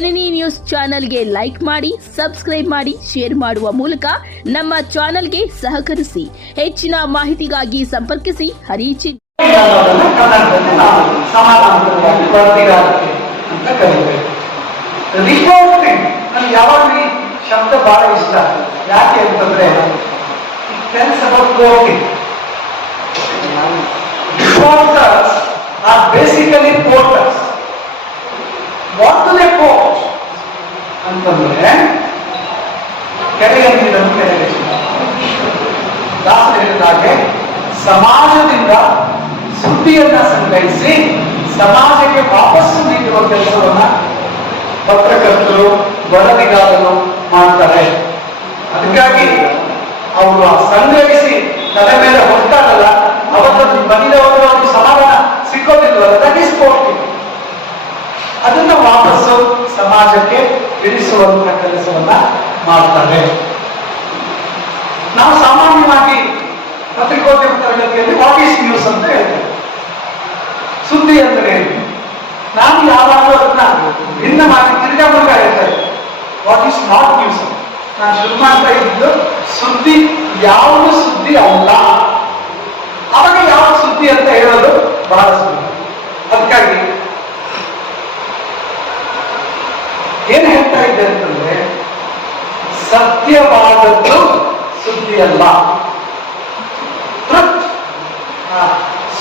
ಜನನಿ news ಚಾನೆಲ್ಗೆ like ಮಾಡಿ, subscribe ಮಾಡಿ, ಶೇರ್ ಮಾಡುವ ಮೂಲಕ ನಮ್ಮ ಚಾನೆಲ್ಗೆ ಸಹಕರಿಸಿ. ಹೆಚ್ಚಿನ ಮಾಹಿತಿಗಾಗಿ ಸಂಪರ್ಕಿಸಿ ಹರಿಚಿ. ರಿಪೋರ್ಟಿಂಗ್ ನನಗೆ ಯಾವಾಗ ಈ ಶಬ್ದ ಬಹಳ ಇಷ್ಟ. ಯಾಕೆ ಅಂತಂದ್ರೆ tells about courting. Reporters are basically porters. What do they port ಅಂತಂದ್ರೆ ಕೆಳಗೆ ದಾಸರು ಹೇಳಿದ ಹಾಗೆ ಸಮಾಜದಿಂದ ಸುದ್ದಿಯನ್ನ ಸಂಗ್ರಹಿಸಿ ಸಮಾಜಕ್ಕೆ ವಾಪಸ್ಸು ನೀಡುವ ಕೆಲಸವನ್ನ ಪತ್ರಕರ್ತರು, ವರದಿಗಾರರು ಮಾಡ್ತಾರೆ. ಅದಕ್ಕಾಗಿ ಅವರು ಸಂಗ್ರಹಿಸಿ ತಲೆ ಮೇಲೆ ಹೊತ್ತಾಗಲ್ಲ, ಅವತ್ತೊಂದು ಬಂದಿದವರು ಅವ್ರಿಗೆ ಸಮಾಧಾನ ಸಿಕ್ಕೋದಿಲ್ವಲ್ಲ, ದಟ್ ಈಸ್ ಕೋರ್ಟಿಂಗ್. ಅದನ್ನ ವಾಪಸ್ಸು ಸಮಾಜಕ್ಕೆ ಇಳಿಸುವಂತಹ ಕೆಲಸವನ್ನ ಮಾಡ್ತಾರೆ. ನಾವು ಸಾಮಾನ್ಯವಾಗಿ ಪತ್ರಿಕೋದ್ಯಮ ತರಗತಿಯಲ್ಲಿ ವಾಟ್ ಈಸ್ ನ್ಯೂಸ್ ಅಂತ ಹೇಳ್ತೇವೆ. ಸುದ್ದಿ ಅಂದ್ರೆ ನಾನು ಯಾವಾಗಲೂ ಅದನ್ನ ಭಿನ್ನ ಮಾಡಿ ತಿರ್ಗಾ ಮುರುಗ ಹೇಳ್ತಾರೆ. What is not news. ನಾನು ಶುರು ಮಾಡ್ತಾ ಇದ್ದು ಸುದ್ದಿ ಯಾವುದು ಸುದ್ದಿ ಅಲ್ಲ, ಅವಾಗ ಯಾವ ಸುದ್ದಿ ಅಂತ ಹೇಳೋದು ಬಹಳ ಸುದ್ದಿ. ಅದಕ್ಕಾಗಿ ಏನ್ ಹೇಳ್ತಾ ಇದ್ದೆ ಅಂತಂದ್ರೆ ಸತ್ಯವಾದದ್ದು ಸುದ್ದಿ ಅಲ್ಲ.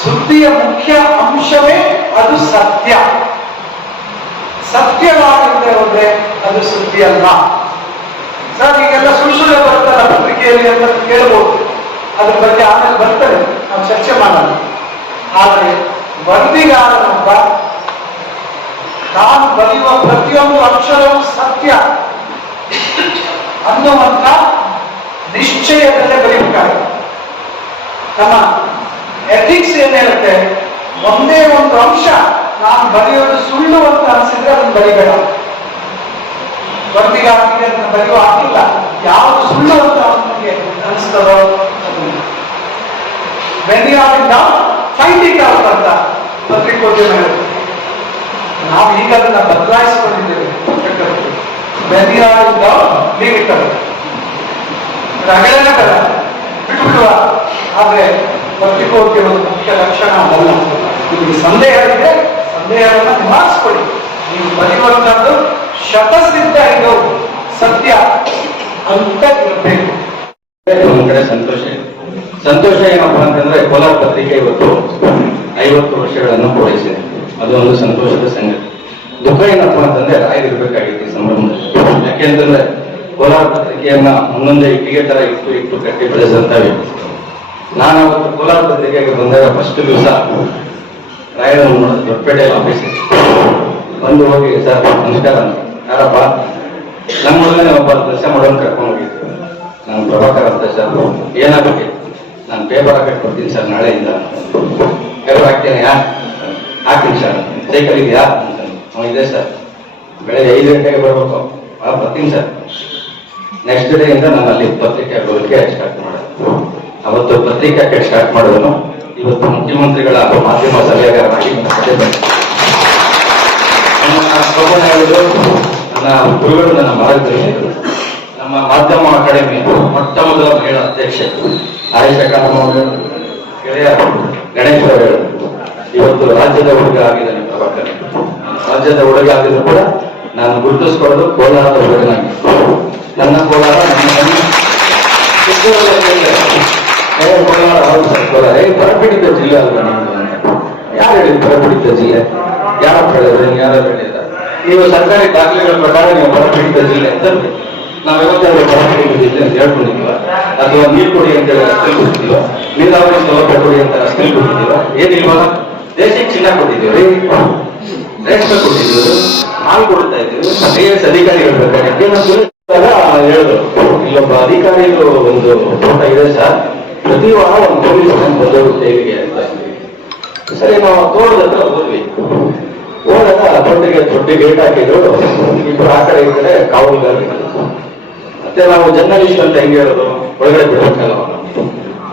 ಸುದ್ದಿಯ ಮುಖ್ಯ ಅಂಶವೇ ಅದು ಸತ್ಯ. ಸತ್ಯವಾಗದೆ ಹೋದ್ರೆ ಅದು ಸುದ್ದಿ ಅಲ್ಲ. ಸರ್ ಈಗೆಲ್ಲ ಸುಳ್ಳು ಬರ್ತಲ್ಲ ಪತ್ರಿಕೆಯಲ್ಲಿ ಅಂತ ಕೇಳಬಹುದು, ಅದ್ರ ಬಗ್ಗೆ ಆಮೇಲೆ ಬರ್ತದೆ, ನಾವು ಚರ್ಚೆ ಮಾಡೋಣ. ಆದ್ರೆ ವರದಿಗಾರನೊಬ್ಬ ತಾನು ಬರೆಯುವ ಪ್ರತಿಯೊಂದು ಅಕ್ಷರವೂ ಸತ್ಯ ಅನ್ನುವಂತ ನಿಶ್ಚಯದಲ್ಲೇ ಬರೀಬೇಕಾಗುತ್ತೆ. ನಮ್ಮ ಎಥಿಕ್ಸ್ ಏನ್ ಹೇಳುತ್ತೆ, ಒಂದೇ ಒಂದು ಅಂಶ ನಾನು ಬರೆಯೋದು ಸುಳ್ಳು ಅಂತ ಅನಿಸಿದ್ರೆ ಅದನ್ನು ಬರಿಬೇಡ. ವರದಿಗಾರನಿಗೆ ಅದನ್ನ ಬರೆಯುವ ಹಾಕಿಲ್ಲ. ಯಾವುದು ಸುಳ್ಳು ಅಂತ ಅವನಿಗೆ ಅನಿಸ್ತದೋ ಬೆನ್ನಿಯಾಗಿಂದ ಫೈಂಡ್ ಇಟ್ ಔಟ್ ಅಂತ ಪತ್ರಿಕೋದ್ಯಮ ಹೇಳುತ್ತೆ. ನಾವು ಈಗ ಅದನ್ನ ಬದಲಾಯಿಸಿಕೊಂಡಿದ್ದೇವೆ. ಬೆನ್ನಿಯಾಗಿಂದ ಲೀವ್ ಇಟ್ ಔಟ್, ರಗಳೇ ಬೇಡ, ಬಿಟ್ಬಿಡುವ. ಆದ್ರೆ ಪತ್ರಿಕೋದ್ಯಮದ ಮುಖ್ಯ ಲಕ್ಷಣ ಅಲ್ಲ. ನಿಮಗೆ ಸಂದೇಹ ಇದೆ, ಸಂದೇಹವನ್ನು ನಿವಾರಿಸ್ಕೊಳ್ಳಿ. ನೀವು ಬರೆಯುವಂತದ್ದು ಶತಸಿದ್ಧ ಇದು ಸತ್ಯ ಅಂತ ಇರಬೇಕು. ಒಂದ್ ಕಡೆ ಸಂತೋಷ ಏನಪ್ಪಾ ಅಂತಂದ್ರೆ ಕೋಲಾರ ಪತ್ರಿಕೆ ಇವತ್ತು 50 ವರ್ಷಗಳನ್ನು ಪೂರೈಸಿದೆ. ಅದು ಒಂದು ಸಂತೋಷದ ಸಂಗತಿ. ದುಃಖ ಏನಪ್ಪಾ ಅಂತಂದ್ರೆ ರಾಯರಿರ್ಬೇಕಾಗಿತ್ತು ಈ ಸಂಭ್ರಮದಲ್ಲಿ. ಯಾಕೆಂತಂದ್ರೆ ಕೋಲಾರ ಪತ್ರಿಕೆಯನ್ನ ಮುಂದೊಂದೇ ಇಟ್ಟಿಗೆ ತರ ಇಟ್ಟು ಕಟ್ಟಿ ಬೆಳೆಸಂತ ವ್ಯಕ್ತಿ. ನಾನು ಅವತ್ತು ಕೋಲಾರ ಪತ್ರಿಕೆಗೆ ಬಂದಾಗ ಫಸ್ಟ್ ದಿವಸ ರಾಯರನ್ನು ನೋಡೋದು ದೊಡ್ಡಪೇಟೆಯಲ್ಲಿ ಆಫೀಸ್ ಬಂದು ಹೋಗಿ, ಸರ್ ನಮಸ್ಕಾರ ಅಂತ. ಯಾರಪ್ಪ? ನಮ್ಮ ಹುಡುಗನೇ ಒಬ್ಬ ಕೆಲಸ ಮಾಡೋನ್ ಕರ್ಕೊಂಡು ಹೋಗಿದ್ದು. ನಾನು ಪ್ರಭಾಕರ್ ಅಂತ ಸರ್. ಏನಾಗುತ್ತೆ? ನಾನು ಪೇಪರ್ ಹಾಕಿ ಕೊಡ್ತೀನಿ ಸರ್ ನಾಳೆಯಿಂದ. ಪೇಪರ್ ಹಾಕ್ತೇನೆ, ಹಾಕ್ತೀನಿ ಸರ್. ಸೈಕಲ್ ಇದೆಯಾ ಅಂತ. ಇದೆ ಸರ್, ಬೆಳಗ್ಗೆ 5 ಗಂಟೆಗೆ ಬರ್ಬೇಕು. ಬರ್ತೀನಿ ಸರ್. ನೆಕ್ಸ್ಟ್ ಡೇ ಇಂದ ನಾನು ಅಲ್ಲಿ ಪತ್ರಿಕೆ ಹಾಕೋದಕ್ಕೆ ಸ್ಟಾರ್ಟ್ ಮಾಡೋದು. ಅವತ್ತು ಪತ್ರಿಕೆ ಹಾಕಿ ಸ್ಟಾರ್ಟ್ ಮಾಡೋದನ್ನು ಇವತ್ತು ಮುಖ್ಯಮಂತ್ರಿಗಳ ಮಾಧ್ಯಮ ಸಲಹೆಗಾರನಾಗಿ ನನ್ನ ಗುರುಗಳು, ನನ್ನ ಮಾರ್ಗದರ್ಶಕರು, ನಮ್ಮ ಮಾಧ್ಯಮ ಅಕಾಡೆಮಿ ಮೊಟ್ಟ ಮೊದಲ ಮಹಿಳಾ ಅಧ್ಯಕ್ಷೆ ಆಯುಷ ಕಾಮವರು, ಗೆಳೆಯ ಗಣೇಶ್ ಅವರು ಇವತ್ತು ರಾಜ್ಯದ ಹುಡುಗ ಆಗಿದ್ದಾನೆ ಪ್ರಭಾಕರ್. ರಾಜ್ಯದ ಹುಡುಗ ಆಗಿದ್ರು ಕೂಡ ನಾನು ಗುರುತಿಸ್ಕೊಳ್ಳೋದು ಕೋಲಾರದ ಹುಡುಗನಾಗಿ. ನನ್ನ ಕೋಲಾರ, ಕೋಲಾರ ಬರಪಿಡಿತ ಜಿಲ್ಲೆ ಅಲ್ವಾ ನಿಮ್ದು ಅಂತ. ಯಾರು ಹೇಳಿದ್ರು ಬರಪಿಡಿತ ಜಿಲ್ಲೆ? ಯಾರಪ್ಪ ಹೇಳಿದ್ರೆ? ಯಾರು ಹೇಳಿದ? ನೀವು ಸರ್ಕಾರಿ ದಾಖಲೆಗಳ ಪ್ರಕಾರ ನೀವು ಬರಪಿಡಿತ ಜಿಲ್ಲೆ ಅಂತ ನಾವು ಯಾವತ್ತಾದ್ರೂ ಬರಪಿಡಿತ ಜಿಲ್ಲೆ ಅಂತ ಹೇಳ್ಕೊಂಡಿದ್ದೀವ? ಅಥವಾ ನೀರು ಕೊಡಿ ಅಂತ ಹೇಳಿ ರಸ್ತೆ ಕೊಡ್ತೀವ? ನೀರಾವರಿ ಸೌಲಭ್ಯ ಕೊಡಿ ಅಂತ ರಸ್ತೆ ಕೊಟ್ಟಿದ್ದೀವ? ಏನಿಲ್ವ? ದೇಶಕ್ಕೆ ಚಿನ್ನ ಕೊಟ್ಟಿದ್ದೀವಿ, ರೇಷ್ಮೆ ಕೊಟ್ಟಿದ್ದೀವಿ, ಹಾಲು ಕೊಡ್ತಾ ಇದ್ದೀವಿ. IAS ಅಧಿಕಾರಿಗಳು ಬೇಕಾಗಿತ್ತು ಹೇಳಿದ್ರು. ಇಲ್ಲೊಬ್ಬ ಅಧಿಕಾರಿಗಳು ಒಂದು ಫೋಟೋ ಇದೆ ಸರ್, ಪ್ರತಿ ವಾರ ಒಂದು ಪೊಲೀಸ್ ಬಂದವರು ಸೇವೆಗೆ ಅಂತ. ಸರಿ, ನಾವು ತೋಟದ ಹತ್ರ ಹೋದ್ವಿ. ಹೋದಾಗ ದೊಡ್ಡ ಗೇಟ್ ಹಾಕಿದ್ರು. ಇಬ್ಬರು ಆ ಕಡೆ ಈ ಕಡೆ ಕಾವಲುಗಾರರು. ಮತ್ತೆ ನಾವು ಜರ್ನಲಿಸ್ಟ್ ಅಂತ ಹೆಂಗೆ ಹೇಳೋದು, ಒಳಗಡೆ ಬಿಡಬೇಕಲ್ಲ.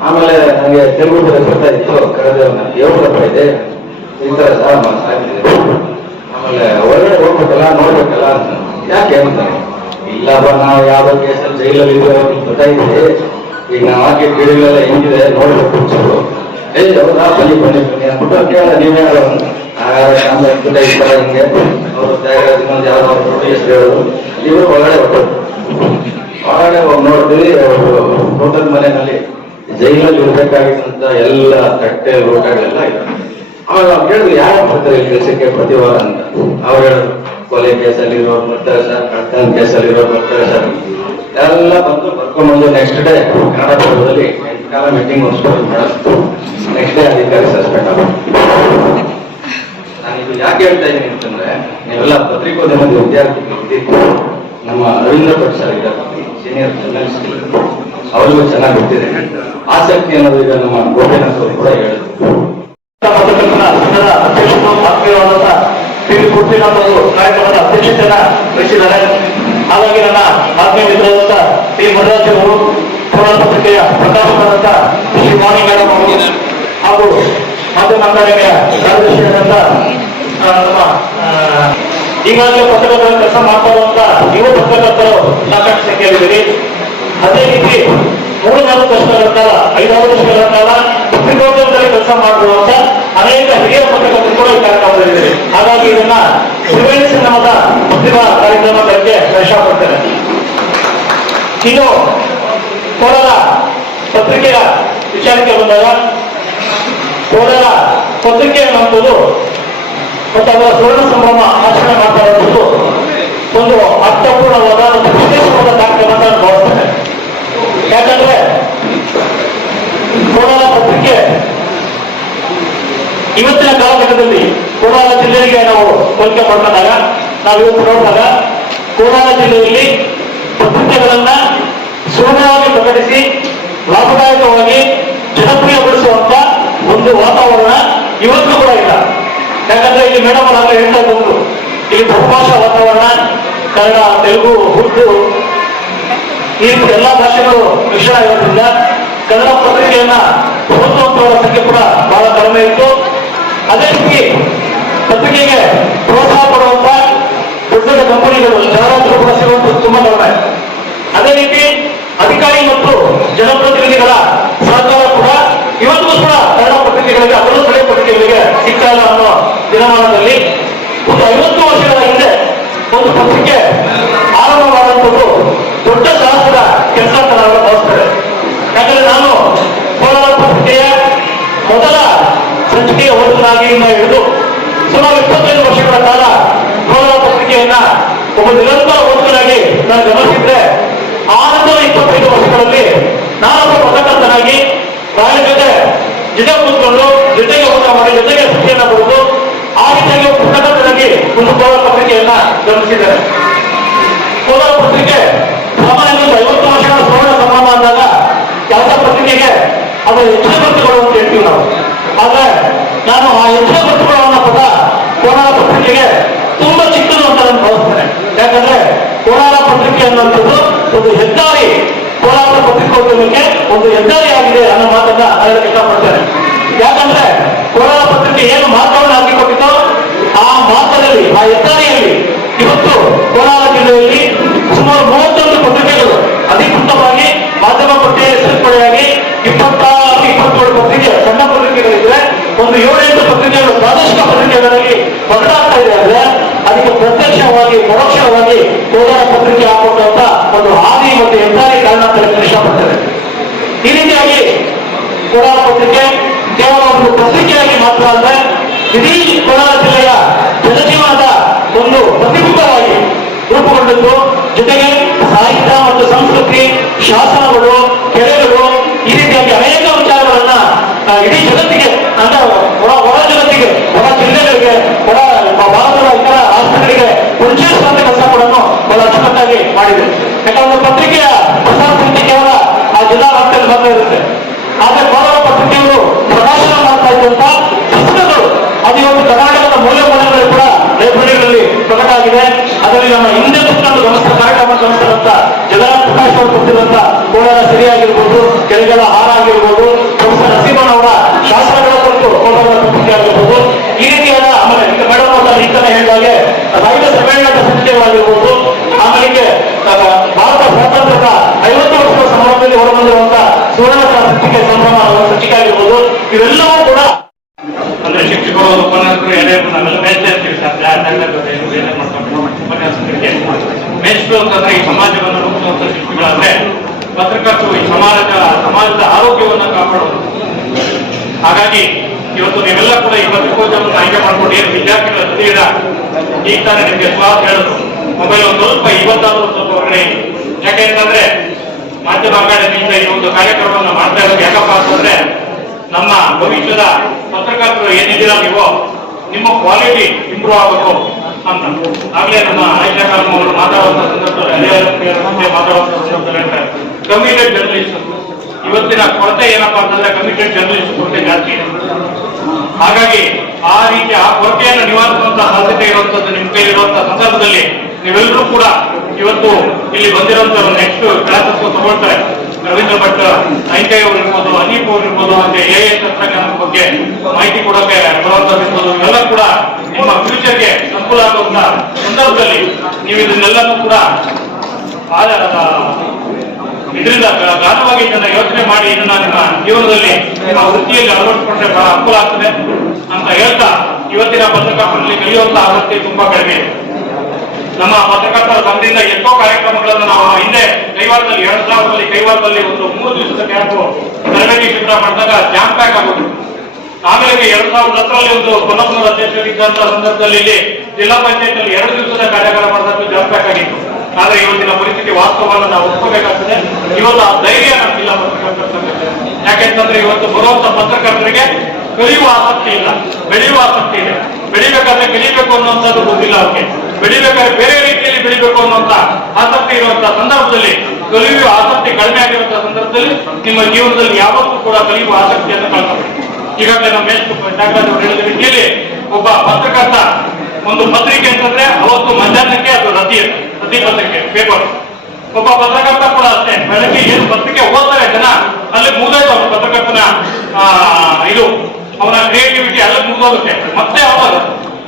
ಆಮೇಲೆ ನನಗೆ ತೆಲುಗು ಬರ್ತಾ ಇತ್ತು. ಕರೆದವನ್ನ 7 ರೂಪಾಯಿ ಇದೆ ಈ ತರ ಸಾಲ ಸಾಕಿದೆ. ಆಮೇಲೆ ಒಳ್ಳೆ ಹೋಗ್ಬೇಕಲ್ಲ ನೋಡ್ಬೇಕಲ್ಲ ಅಂತ. ಯಾಕೆ ಅಂತ, ಇಲ್ಲಪ್ಪ ನಾವು ಯಾವ್ದೋ ಕೇಸಲ್ಲಿ ಜೈಲಲ್ಲಿ ಇದ್ರೆ ಗೊತ್ತಾಗಿದೆ, ಈಗ ನಾವು ಹಾಕಿ ಗಿಡಗಳೆಲ್ಲ ಹೆಂಗಿದೆ ನೋಡ್ಬೇಕು ಚೂರು. ಹೌದಾ, ಬನ್ನಿ ಬನ್ನಿ ಬನ್ನಿ ಅಂದ್ಬಿಟ್ಟು ಕೇಳ, ನೀವೇ ಇರ್ತಾರ ಹಿಂಗೆ ಅವರು ತ್ಯಾಗರಾಜ್ ಇನ್ನೊಂದು ಯಾವ್ದೋ ದೊಡ್ಡ ಹೆಸರು ಹೇಳೋದು. ಇವರು ಒಳಗಡೆ ಹೋಗಿ ನೋಡ್ತೀವಿ, ಅವರು ಟೋಟಲ್ ಮನೆಯಲ್ಲಿ ಜೈಲಲ್ಲಿ ಇರ್ಬೇಕಾಗಿದ್ದಂತ ಎಲ್ಲ ತಟ್ಟೆ ಊಟಗಳೆಲ್ಲ ಇದೆ. ಆಮೇಲೆ ನಾವು ಕೇಳಿದ್ವಿ ಯಾರು ಬರ್ತಾರೆ ಇಲ್ಲಿ ಕೆಲಸಕ್ಕೆ ಪ್ರತಿ ವಾರ ಅಂತ. ಅವ್ರು ಹೇಳಿದ್ರು ಕೊಲೆ ಕೇಸಲ್ಲಿ ಇರೋರು ಬರ್ತಾರೆ ಸರ್, ಕಳ್ತನ ಕೇಸಲ್ಲಿ ಇರೋರು ಬರ್ತಾರೆ ಸರ್. ಎಲ್ಲ ಬಂದು ಬರ್ಕೊಂಡ್ಬಂದು ನೆಕ್ಸ್ಟ್ ಡೇ ಕನ್ನಡ ಭವನದಲ್ಲಿ ಕಾಲ ಮೀಟಿಂಗ್ ನೆಕ್ಸ್ಟ್ ಡೇ ಅಧಿಕಾರಿ ಸಸ್ಪೆಂಡ್ ಆಗ. ನಾನು ಇದು ಯಾಕೆ ಹೇಳ್ತಾ ಇದ್ದೀನಿ ಅಂತಂದ್ರೆ, ನೀವೆಲ್ಲ ಪತ್ರಿಕೋದ್ಯಮದ ವಿದ್ಯಾರ್ಥಿಗಳು, ನಮ್ಮ ರವೀಂದ್ರ ಭಟ್ ಸರ್ ಇದ್ದಾರೆ, ಸೀನಿಯರ್ ಜರ್ನಲಿಸ್ಟ್, ಅವರಿಗೂ ಚೆನ್ನಾಗಿ ಗೊತ್ತಿದೆ ಆಸಕ್ತಿ ಅನ್ನೋದು. ಈಗ ನಮ್ಮ ಗೋಪಿನಾಥ್ ಅವರು ಕೂಡ ಹೇಳಿದ್ರು. ಕಾರ್ಯಕ್ರಮದ ಅಧ್ಯಕ್ಷತೆಯನ್ನ ವಹಿಸಿದ್ದಾರೆ. ಹಾಗಾಗಿ ನನ್ನ ಆತ್ಮೀಯ ಮಿತ್ರರಾದಂತ ಟಿ ಮನರಾಜ್ ಅವರು, ಪೂರ್ಣ ಪತ್ರಿಕೆಯ ಪ್ರಕಾಶಕರಾದಂತ ಶ್ರೀ ವಾಣಿ ಮೇಡಮ್ ಅವರು, ಹಾಗೂ ಮಾಧ್ಯಮ ಅಕಾಡೆಮಿಯ ಕಾರ್ಯದರ್ಶಿಯಾದಂತ ನಮ್ಮ ಈಗಾಗಲೇ ಪತ್ರಕರ್ತರ ಕೆಲಸ ಮಾಡ್ತಾ ಇರುವಂತ ಯುವ ಪತ್ರಕರ್ತರು ಸಾಕಷ್ಟು ಸಂಖ್ಯೆಯಲ್ಲಿದ್ದೀರಿ. ಅದೇ ರೀತಿ 3-4 ವರ್ಷಗಳ ಕಾಲ, 5-6 ವರ್ಷಗಳ ಕಾಲ ಪತ್ರಿಕೋದ್ಯಮದಲ್ಲಿ ಕೆಲಸ ಮಾಡಿರುವಂತ ಅನೇಕ ಹಿರಿಯ ಪತ್ರಕರ್ತರು ಕೂಡ ಈ ಕಾರ್ಯಕ್ರಮದಲ್ಲಿದ್ದಾರೆ. ಹಾಗಾಗಿ ಇದನ್ನ ತ್ರಿವೇಣಿ ಸಂಗಮದ ಪ್ರತಿಭಾ ಕಾರ್ಯಕ್ರಮಕ್ಕೆ ಇಷ್ಟಪಡ್ತೇನೆ. ಇನ್ನು ಕೋಲಾರ ಪತ್ರಿಕೆಯ ವಿಚಾರಕ್ಕೆ ಬಂದಾಗ, ಕೋಲಾರ ಪತ್ರಿಕೆ ಅನ್ನುವಂಥದ್ದು ಮತ್ತು ಅವರ ಸುವರ್ಣ ಸಂಭ್ರಮ ಆಚರಣೆ ಮಾಡ್ತಾ ಇರುವಂಥದ್ದು ಒಂದು ಅರ್ಥಪೂರ್ಣವಾದ ಒಂದು ವಿಶೇಷವಾದ ಕಾರ್ಯಕ್ರಮ ಅಂತ ನಾನು ಭಾವಿಸ್ತೇನೆ. ಯಾಕಂದ್ರೆ ಕೋಲಾರ ಪತ್ರಿಕೆ ಇವತ್ತಿನ ಕಾಲಘಟ್ಟದಲ್ಲಿ ಕೋಲಾರ ಜಿಲ್ಲೆಗೆ ನಾವು ಹೋಲಿಕೆ ಮಾಡ್ಕೊಂಡಾಗ, ನಾವು ಇವತ್ತು ನೋಡಿದಾಗ ಕೋಲಾರ ಜಿಲ್ಲೆಯಲ್ಲಿ ಪತ್ರಿಕೆಗಳನ್ನ ಸುಲಭವಾಗಿ ಪ್ರಕಟಿಸಿ ಲಾಭದಾಯಕವಾಗಿ ಜನಪ್ರಿಯಗೊಳಿಸುವಂತ ಒಂದು ವಾತಾವರಣ ಇವತ್ತು ಕೂಡ ಇಲ್ಲ. ಯಾಕಂದ್ರೆ ಇಲ್ಲಿ ಮೇಡಮ್ ಅವರಾಗ ಹೇಳ್ತಾ ಇದ್ದು, ಇಲ್ಲಿ ಬಹುಭಾಷಾ ವಾತಾವರಣ, ಕನ್ನಡ, ತೆಲುಗು, ಉರ್ದು ಈ ರೀತಿ ಎಲ್ಲಾ ಭಾಷೆಗಳು ಮಿಶ್ರಣ ಇರೋದ್ರಿಂದ ಕನ್ನಡ ಪತ್ರಿಕೆಯನ್ನ ಓದುವಂತವರ ಸಂಖ್ಯೆ ಕೂಡ ಬಹಳ ಕಡಿಮೆ ಇತ್ತು. ಅದೇ ರೀತಿ ಪತ್ರಿಕೆಗೆ ಪ್ರೋತ್ಸಾಹ ಕೊಡುವಂತ ದೊಡ್ಡ ದೊಡ್ಡ ಕಂಪನಿಗಳು, ಜಾಹೀರಾತುಗಳು ಕೂಡ ಸಿಗುವಂತ ತುಂಬಾ ಕಡಿಮೆ. ಅದೇ ರೀತಿ ಅಧಿಕಾರಿ ಮತ್ತು ಜನಪ್ರತಿನಿಧಿಗಳ ಸಹಕಾರ ಕೂಡ ಇವತ್ತಿಗೂ ಕೂಡ ಕನ್ನಡ ಪತ್ರಿಕೆಗಳಿಗೆ, ಅದರಲ್ಲೂ ಸ್ಥಳೀಯ ಪತ್ರಿಕೆಗಳಿಗೆ ಸಿಗ್ತಾ ಇಲ್ಲ ಅನ್ನೋ ದಿನಮಾನದಲ್ಲಿ ಒಂದು 50 ವರ್ಷಗಳ ಹಿಂದೆ ಒಂದು ಪತ್ರಿಕೆ ಆರಂಭವಾದಂಥದ್ದು ದೊಡ್ಡ ಸಾಹಸದ ಕೆಲಸ ಅಂತ ನಾವು ಭಾವಿಸ್ತೇವೆ. ಯಾಕಂದ್ರೆ ನಾನು ಕೋಲಾರ ಪತ್ರಿಕೆಯ ಮೊದಲ ಸಂಚಿಕೆಯ ಓದುಗನಾಗಿಯಿಂದ ಹಿಡಿದು ಸುಮಾರು 25 ವರ್ಷಗಳ ಕಾಲ ಕೋಲಾರ ಪತ್ರಿಕೆಯನ್ನ ಒಬ್ಬ ನಿರಂತರ ಓದುಗನಾಗಿ ನಾನು ಗಮನಿಸಿದ್ರೆ, ಆ ನಂತರ 25 ವರ್ಷಗಳಲ್ಲಿ ನಾನೊಬ್ಬ ಪತ್ರಕರ್ತನಾಗಿ ರಾಯರ ಜೊತೆ ಕೂತ್ಕೊಂಡು ಜೊತೆಗೆ ಊಟ ಮಾಡಿ ಜೊತೆಗೆ ಸುದ್ದಿಯನ್ನ ಬರೆದು ಆ ರೀತಿಯಾಗಿ ಪತ್ರಕರ್ತನಾಗಿ ಒಂದು ಕೋಲಾರ ಪತ್ರಿಕೆಯನ್ನ ಗಮನಿಸಿದ್ದಾರೆ. ಕೋಲಾರ ಪತ್ರಿಕೆ ಸಾಮಾನ್ಯವಾಗಿ 50 ವರ್ಷಗಳ ಸುವರ್ಣ ಸಂಭ್ರಮ ಅಂದಾಗ ಯಾವುದೇ ಪತ್ರಿಕೆಗೆ ಅದು ಹೆಚ್ಚಿನ ಗುರುತುಗಳು ಅಂತ ಹೇಳ್ತೀವಿ ನಾವು. ಆದ್ರೆ ನಾನು ಆ ಹೆಚ್ಚಿನ ಗುರುತುಗಳನ್ನ ಪದ ಕೋಲಾರ ಪತ್ರಿಕೆಗೆ ತುಂಬಾ ಚಿಕ್ಕದು ಅಂತ ನಾನು ಭಾವಿಸ್ತೇನೆ. ಯಾಕಂದ್ರೆ ಕೋಲಾರ ಪತ್ರಿಕೆ ಅನ್ನುವಂಥದ್ದು ಒಂದು ಹೆದ್ದಾರಿ, ಕೋಲಾರ ಪತ್ರಿಕೋದ್ಯಮಕ್ಕೆ ಒಂದು ಹೆದ್ದಾರಿ ಆಗಿದೆ ಅನ್ನೋ ಮಾತನ್ನ ಹೇಳಕ್ಕೆ ಇಷ್ಟಪಡ್ತೇನೆ. ಯಾಕಂದ್ರೆ ಕೋಲಾರ ಪತ್ರಿಕೆ ಏನು ಮಾತನ್ನು ಹಾಕಿಕೊಟ್ಟಿತೋ ಆ ಮಾತಲ್ಲಿ, ಆ ಹೆದ್ದಾರಿಯಲ್ಲಿ ಇವತ್ತು ಕೋಲಾರ ಜಿಲ್ಲೆಯಲ್ಲಿ ಸುಮಾರು 31 ಪತ್ರಿಕೆಗಳು ಅಧಿಕೃತವಾಗಿ ಮಾಧ್ಯಮ ಪತ್ರಿಕೆ ಸೇರ್ಪಡೆಯಾಗಿ 26-27 ಪತ್ರಿಕೆ ಸಣ್ಣ ಪತ್ರಿಕೆಗಳಿದ್ರೆ, ಒಂದು 7-8 ಪತ್ರಿಕೆಗಳು ಪ್ರಾದೇಶಿಕ ಪತ್ರಿಕೆಗಳಲ್ಲಿ ಬದಲಾಗ್ತಾ ಇದೆ. ಅಂದ್ರೆ ಅದಕ್ಕೆ ಪ್ರತ್ಯಕ್ಷವಾಗಿ ಪರೋಕ್ಷವಾಗಿ ಕೋಲಾರ ಪತ್ರಿಕೆ ಹಾಕೊಂಡಂತ ಒಂದು ಹಾದಿ ಮತ್ತು ಹೆದ್ದಾರಿ ಕಾರಣ ಅಂತ ಹೇಳಕ್ಕೆ ಇಷ್ಟಪಡ್ತೇನೆ. ಈ ರೀತಿಯಾಗಿ ಕೋಲಾರ ಪತ್ರಿಕೆ ಕೇವಲ ಒಂದು ಪತ್ರಿಕೆಯಾಗಿ ಮಾತ್ರ ಅಲ್ಲದೆ ಇಡೀ ಕೋಲಾರ ಜಿಲ್ಲೆಯ ಜನಜೀವನದ ಒಂದು ಪ್ರತಿಬಿಂಬವಾಗಿ ರೂಪುಗೊಂಡದ್ದು. ಜೊತೆಗೆ ಸಾಹಿತ್ಯ ಮತ್ತು ಸಂಸ್ಕೃತಿ, ಶಾಸನಗಳು, ಕೆರೆಗಳು, ಈ ರೀತಿಯಾಗಿ ಅನೇಕ ವಿಚಾರಗಳನ್ನ ಇಡೀ ಜಗತ್ತಿಗೆ, ಅಂದ್ರೆ ಹೊರ ಜಗತ್ತಿಗೆ, ಹೊರ ಜಿಲ್ಲೆಗಳಿಗೆ, ಹೊರ ಭಾರತದ ಇತರ ರಾಷ್ಟ್ರಗಳಿಗೆ ಪರಿಚಯಿಸುವಂತ ಕೆಲಸ ಕೂಡ ಬಹಳ ಅಚ್ಚುಕಟ್ಟಾಗಿ ಮಾಡಿದೆ. ಯಾಕಂದ್ರೆ ಪತ್ರಿಕೆಯ ಪ್ರಸಾರ ಸಂಖ್ಯೆ ಕೇವಲ ಆ ಜಿಲ್ಲಾ ವ್ಯಾಪ್ತಿಯಲ್ಲಿ ಮಾತ್ರ ಇರುತ್ತೆ. ಆದ್ರೆ ಕೋಲಾರ ಪತ್ರಿಕೆಯವರು ಪ್ರಕಾಶನ ಮಾಡ್ತಾ ಇದ್ದಂತ ಪುಸ್ತಕಗಳು ಅದು ಇವತ್ತು ಕರ್ನಾಟಕದ ಮೂಲೆ ಮೂಲೆಗಳಲ್ಲಿ ಕೂಡ ಲೈಬ್ರರಿಗಳಲ್ಲಿ ಪ್ರಕಟ ಆಗಿದೆ. ಅದರಲ್ಲಿ ನಮ್ಮ ಹಿಂದೆ ಪುಸ್ತಕ ಕಾರ್ಯಕ್ರಮ ಗಮನಿಸಿದಂತ ಜಗನ್ನಾಥ ಪ್ರಕಾಶ್ ಅವರು ಕೊಟ್ಟಿರುವಂತ ಕೋಲಾರ ಸರಿಯಾಗಿರ್ಬೋದು, ಕೆರೆಗಳ ಹಾರ ಆಗಿರ್ಬೋದು, ಪ್ರೊಫೆಸರ್ ನರಸಿಂಹನ್ ಅವರ ಶಾಸನಗಳ ಕುರಿತು ಕೋಲಾರ ಪತ್ರಿಕೆ ಆಗಿರ್ಬೋದು, ಈ ರೀತಿಯಾದ ಆಮೇಲೆ ಮೇಡಮ್ ಅವರ ಈ ಹೇಳಿದಾಗೆ ಮೇಷ್ಟ್ರು ಅಂತಂದ್ರೆ ಈ ಸಮಾಜವನ್ನು ರೂಪಿಸುವಂತ ಶಿಲ್ಪಿಗಳಾದ್ರೆ ಪತ್ರಕರ್ತರು ಈ ಸಮಾಜದ ಆರೋಗ್ಯವನ್ನ ಕಾಪಾಡೋದು. ಹಾಗಾಗಿ ಇವತ್ತು ನೀವೆಲ್ಲ ಕೂಡ ಈ ಪತ್ರಿಕೋದ್ಯಮವನ್ನು ಆಯ್ಕೆ ಮಾಡ್ಕೊಂಡು ಏನು ವಿದ್ಯಾರ್ಥಿಗಳ ಜೊತೆಗಿದ ಈಗ ತಾನೇ ನಿಮಗೆ ಸ್ವಾಗತ ಹೇಳಿದ್ರು. ಮೊಬೈಲ್ ಒಂದು ಸ್ವಲ್ಪ ಇವತ್ತಾದ್ರೂ ಸ್ವಲ್ಪ ಹೊರಗಡೆ, ಯಾಕೆಂತಂದ್ರೆ ಮಾಧ್ಯಮ ಅಕಾಡೆಮಿಯಿಂದ ಈ ಒಂದು ಕಾರ್ಯಕ್ರಮವನ್ನು ಮಾಡ್ತಾ ಇರೋದು ಯಾಕಪ್ಪ ಅಂತಂದ್ರೆ ನಮ್ಮ ಭವಿಷ್ಯದ ಪತ್ರಕರ್ತರು ಏನಿದ್ದೀರಾ ನೀವು, ನಿಮ್ಮ ಕ್ವಾಲಿಟಿ ಇಂಪ್ರೂವ್ ಆಗಬೇಕು ಅಂತ. ಆಗ್ಲೇ ನಮ್ಮ ಆಯ್ಕೆ ಅವರು ಮಾತಾಡುವಂತ ಸಂದರ್ಭದಲ್ಲಿ ಕಮಿಟೆಡ್ ಜರ್ನಲಿಸ್ಟ್ ಇವತ್ತಿನ ಕೊರತೆ ಏನಪ್ಪಾ ಅಂತಂದ್ರೆ ಕಮಿಟೆಡ್ ಜರ್ನಲಿಸ್ಟ್ ಕೊರತೆ ಜಾಸ್ತಿ ಇದೆ. ಹಾಗಾಗಿ ಆ ರೀತಿಯ ಆ ಕೊರತೆಯನ್ನು ನಿವಾರಿಸುವಂತಹ ಸಾಧ್ಯತೆ ಇರುವಂತದ್ದು ನಿಮ್ಮ ಕೈಲಿರುವಂತಹ ಸಂದರ್ಭದಲ್ಲಿ ನೀವೆಲ್ಲರೂ ಕೂಡ ಇವತ್ತು ಇಲ್ಲಿ ಬಂದಿರುವಂತ ನೆಕ್ಸ್ಟ್ ಕ್ಲಾಸಸ್ ತಗೊಳ್ತಾರೆ. ರವೀಂದ್ರ ಭಟ್ ಐಕೈ ಅವರು ಇರ್ಬೋದು, ಅನೀಪ್ ಅವರು ಇರ್ಬೋದು, ಮತ್ತೆ AI ತಂತ್ರಜ್ಞಾನದ ಬಗ್ಗೆ ಮಾಹಿತಿ ಕೊಡೋಕೆ ಬರುವಂತದ್ದು ಇರ್ಬೋದು, ಇವೆಲ್ಲ ಕೂಡ ನಿಮ್ಮ ಫ್ಯೂಚರ್ಗೆ ಅನುಕೂಲ ಆಗುವಂತ ಸಂದರ್ಭದಲ್ಲಿ ನೀವು ಇದನ್ನೆಲ್ಲನೂ ಕೂಡ ಇದರಿಂದ ಗಾಢವಾಗಿ ಇದನ್ನ ಯೋಚನೆ ಮಾಡಿ ಇದನ್ನ ನಿಮ್ಮ ಜೀವನದಲ್ಲಿ ನಿಮ್ಮ ವೃತ್ತಿಯಲ್ಲಿ ಅಳವಡಿಸಿಕೊಂಡ್ರೆ ಬಹಳ ಅನುಕೂಲ ಆಗ್ತದೆ ಅಂತ ಹೇಳ್ತಾ, ಇವತ್ತಿನ ಪತ್ರಕರ್ತರಲ್ಲಿ ಕಲಿಯುವಂತಹ ಆಸಕ್ತಿ ತುಂಬಾ ಕಡಿಮೆ ಇದೆ. ನಮ್ಮ ಪತ್ರಕರ್ತರ ಸಂಘದಿಂದ ಎಷ್ಟೋ ಕಾರ್ಯಕ್ರಮಗಳನ್ನು ನಾವು ಹಿಂದೆ ಕೈವಾರದಲ್ಲಿ 2000ರಲ್ಲಿ ಕೈವಾರದಲ್ಲಿ ಒಂದು 3 ದಿವಸದ ಕ್ಯಾಂಪ್ ತರಬೇತಿ ಶಿಬಿರ ಮಾಡಿದಾಗ ಜಾಮ್ ಪ್ಯಾಕ್ ಆಗೋದು. ಆಮೇಲೆ 2010ರಲ್ಲಿ ಒಂದು ಕೊಲ್ಲಪುರ ಅಧ್ಯಕ್ಷರಿದ್ದಂತಹ ಸಂದರ್ಭದಲ್ಲಿ ಇಲ್ಲಿ ಜಿಲ್ಲಾ ಪಂಚಾಯತ್ ಅಲ್ಲಿ 2 ದಿವಸದ ಕಾರ್ಯಕ್ರಮ ಮಾಡಿದಾಗ ಜಾಮ್ ಪ್ಯಾಕ್ ಆಗಿತ್ತು. ಆದ್ರೆ ಇವತ್ತಿನ ಪರಿಸ್ಥಿತಿ ವಾಸ್ತವವನ್ನು ನಾವು ಒಪ್ಕೋಬೇಕಾಗ್ತದೆ. ಇವತ್ತು ಆ ಧೈರ್ಯ ನಮ್ಮ ಜಿಲ್ಲಾ ಪತ್ರಕರ್ತರ ಸಂಘ. ಯಾಕೆಂತಂದ್ರೆ ಇವತ್ತು ಬರುವಂತ ಪತ್ರಕರ್ತರಿಗೆ ಕಲಿಯುವ ಆಸಕ್ತಿ ಇಲ್ಲ, ಬೆಳೆಯುವ ಆಸಕ್ತಿ ಇದೆ. ಬೆಳಿಬೇಕಾದ್ರೆ ಕಲಿಬೇಕು ಅನ್ನುವಂಥದ್ದು ಗೊತ್ತಿಲ್ಲ ಅವ್ರಿಗೆ. ಬೆಳಿಬೇಕಾದ್ರೆ ಬೇರೆ ರೀತಿಯಲ್ಲಿ ಬೆಳಿಬೇಕು ಅನ್ನುವಂತ ಆಸಕ್ತಿ ಇರುವಂತಹ ಸಂದರ್ಭದಲ್ಲಿ ಕಲಿಯುವ ಆಸಕ್ತಿ ಕಡಿಮೆ ಆಗಿರುವಂತಹ ಸಂದರ್ಭದಲ್ಲಿ ನಿಮ್ಮ ಜೀವನದಲ್ಲಿ ಯಾವತ್ತೂ ಕೂಡ ಕಲಿಯುವ ಆಸಕ್ತಿಯನ್ನು ಕಳ್ಕೊಬೇಕು. ಈಗಾಗಲೇ ನಮ್ಮ ನಾಗರಾಜ್ ಅವರು ಹೇಳಿದ ರೀತಿಯಲ್ಲಿ ಒಬ್ಬ ಪತ್ರಕರ್ತ ಒಂದು ಪತ್ರಿಕೆ ಅಂತಂದ್ರೆ ಅವತ್ತು ಮಧ್ಯಾಹ್ನಕ್ಕೆ ಅದು ರತಿ ಪತ್ರಿಕೆ ಪೇಪರ್. ಒಬ್ಬ ಪತ್ರಕರ್ತ ಕೂಡ ಅಷ್ಟೇ, ಬೆಳಗ್ಗೆ ಏನು ಪತ್ರಿಕೆ ಓದ್ತಾರೆ ಜನ ಅಲ್ಲಿ ಮುಗಿದೋಯ್ತು ಅವನ ಪತ್ರಕರ್ತನ ಇದು ಅವನ ಕ್ರಿಯೇಟಿವಿಟಿ ಎಲ್ಲ ಮುಗಿದೋಗುತ್ತೆ. ಮತ್ತೆ ಅವಾಗ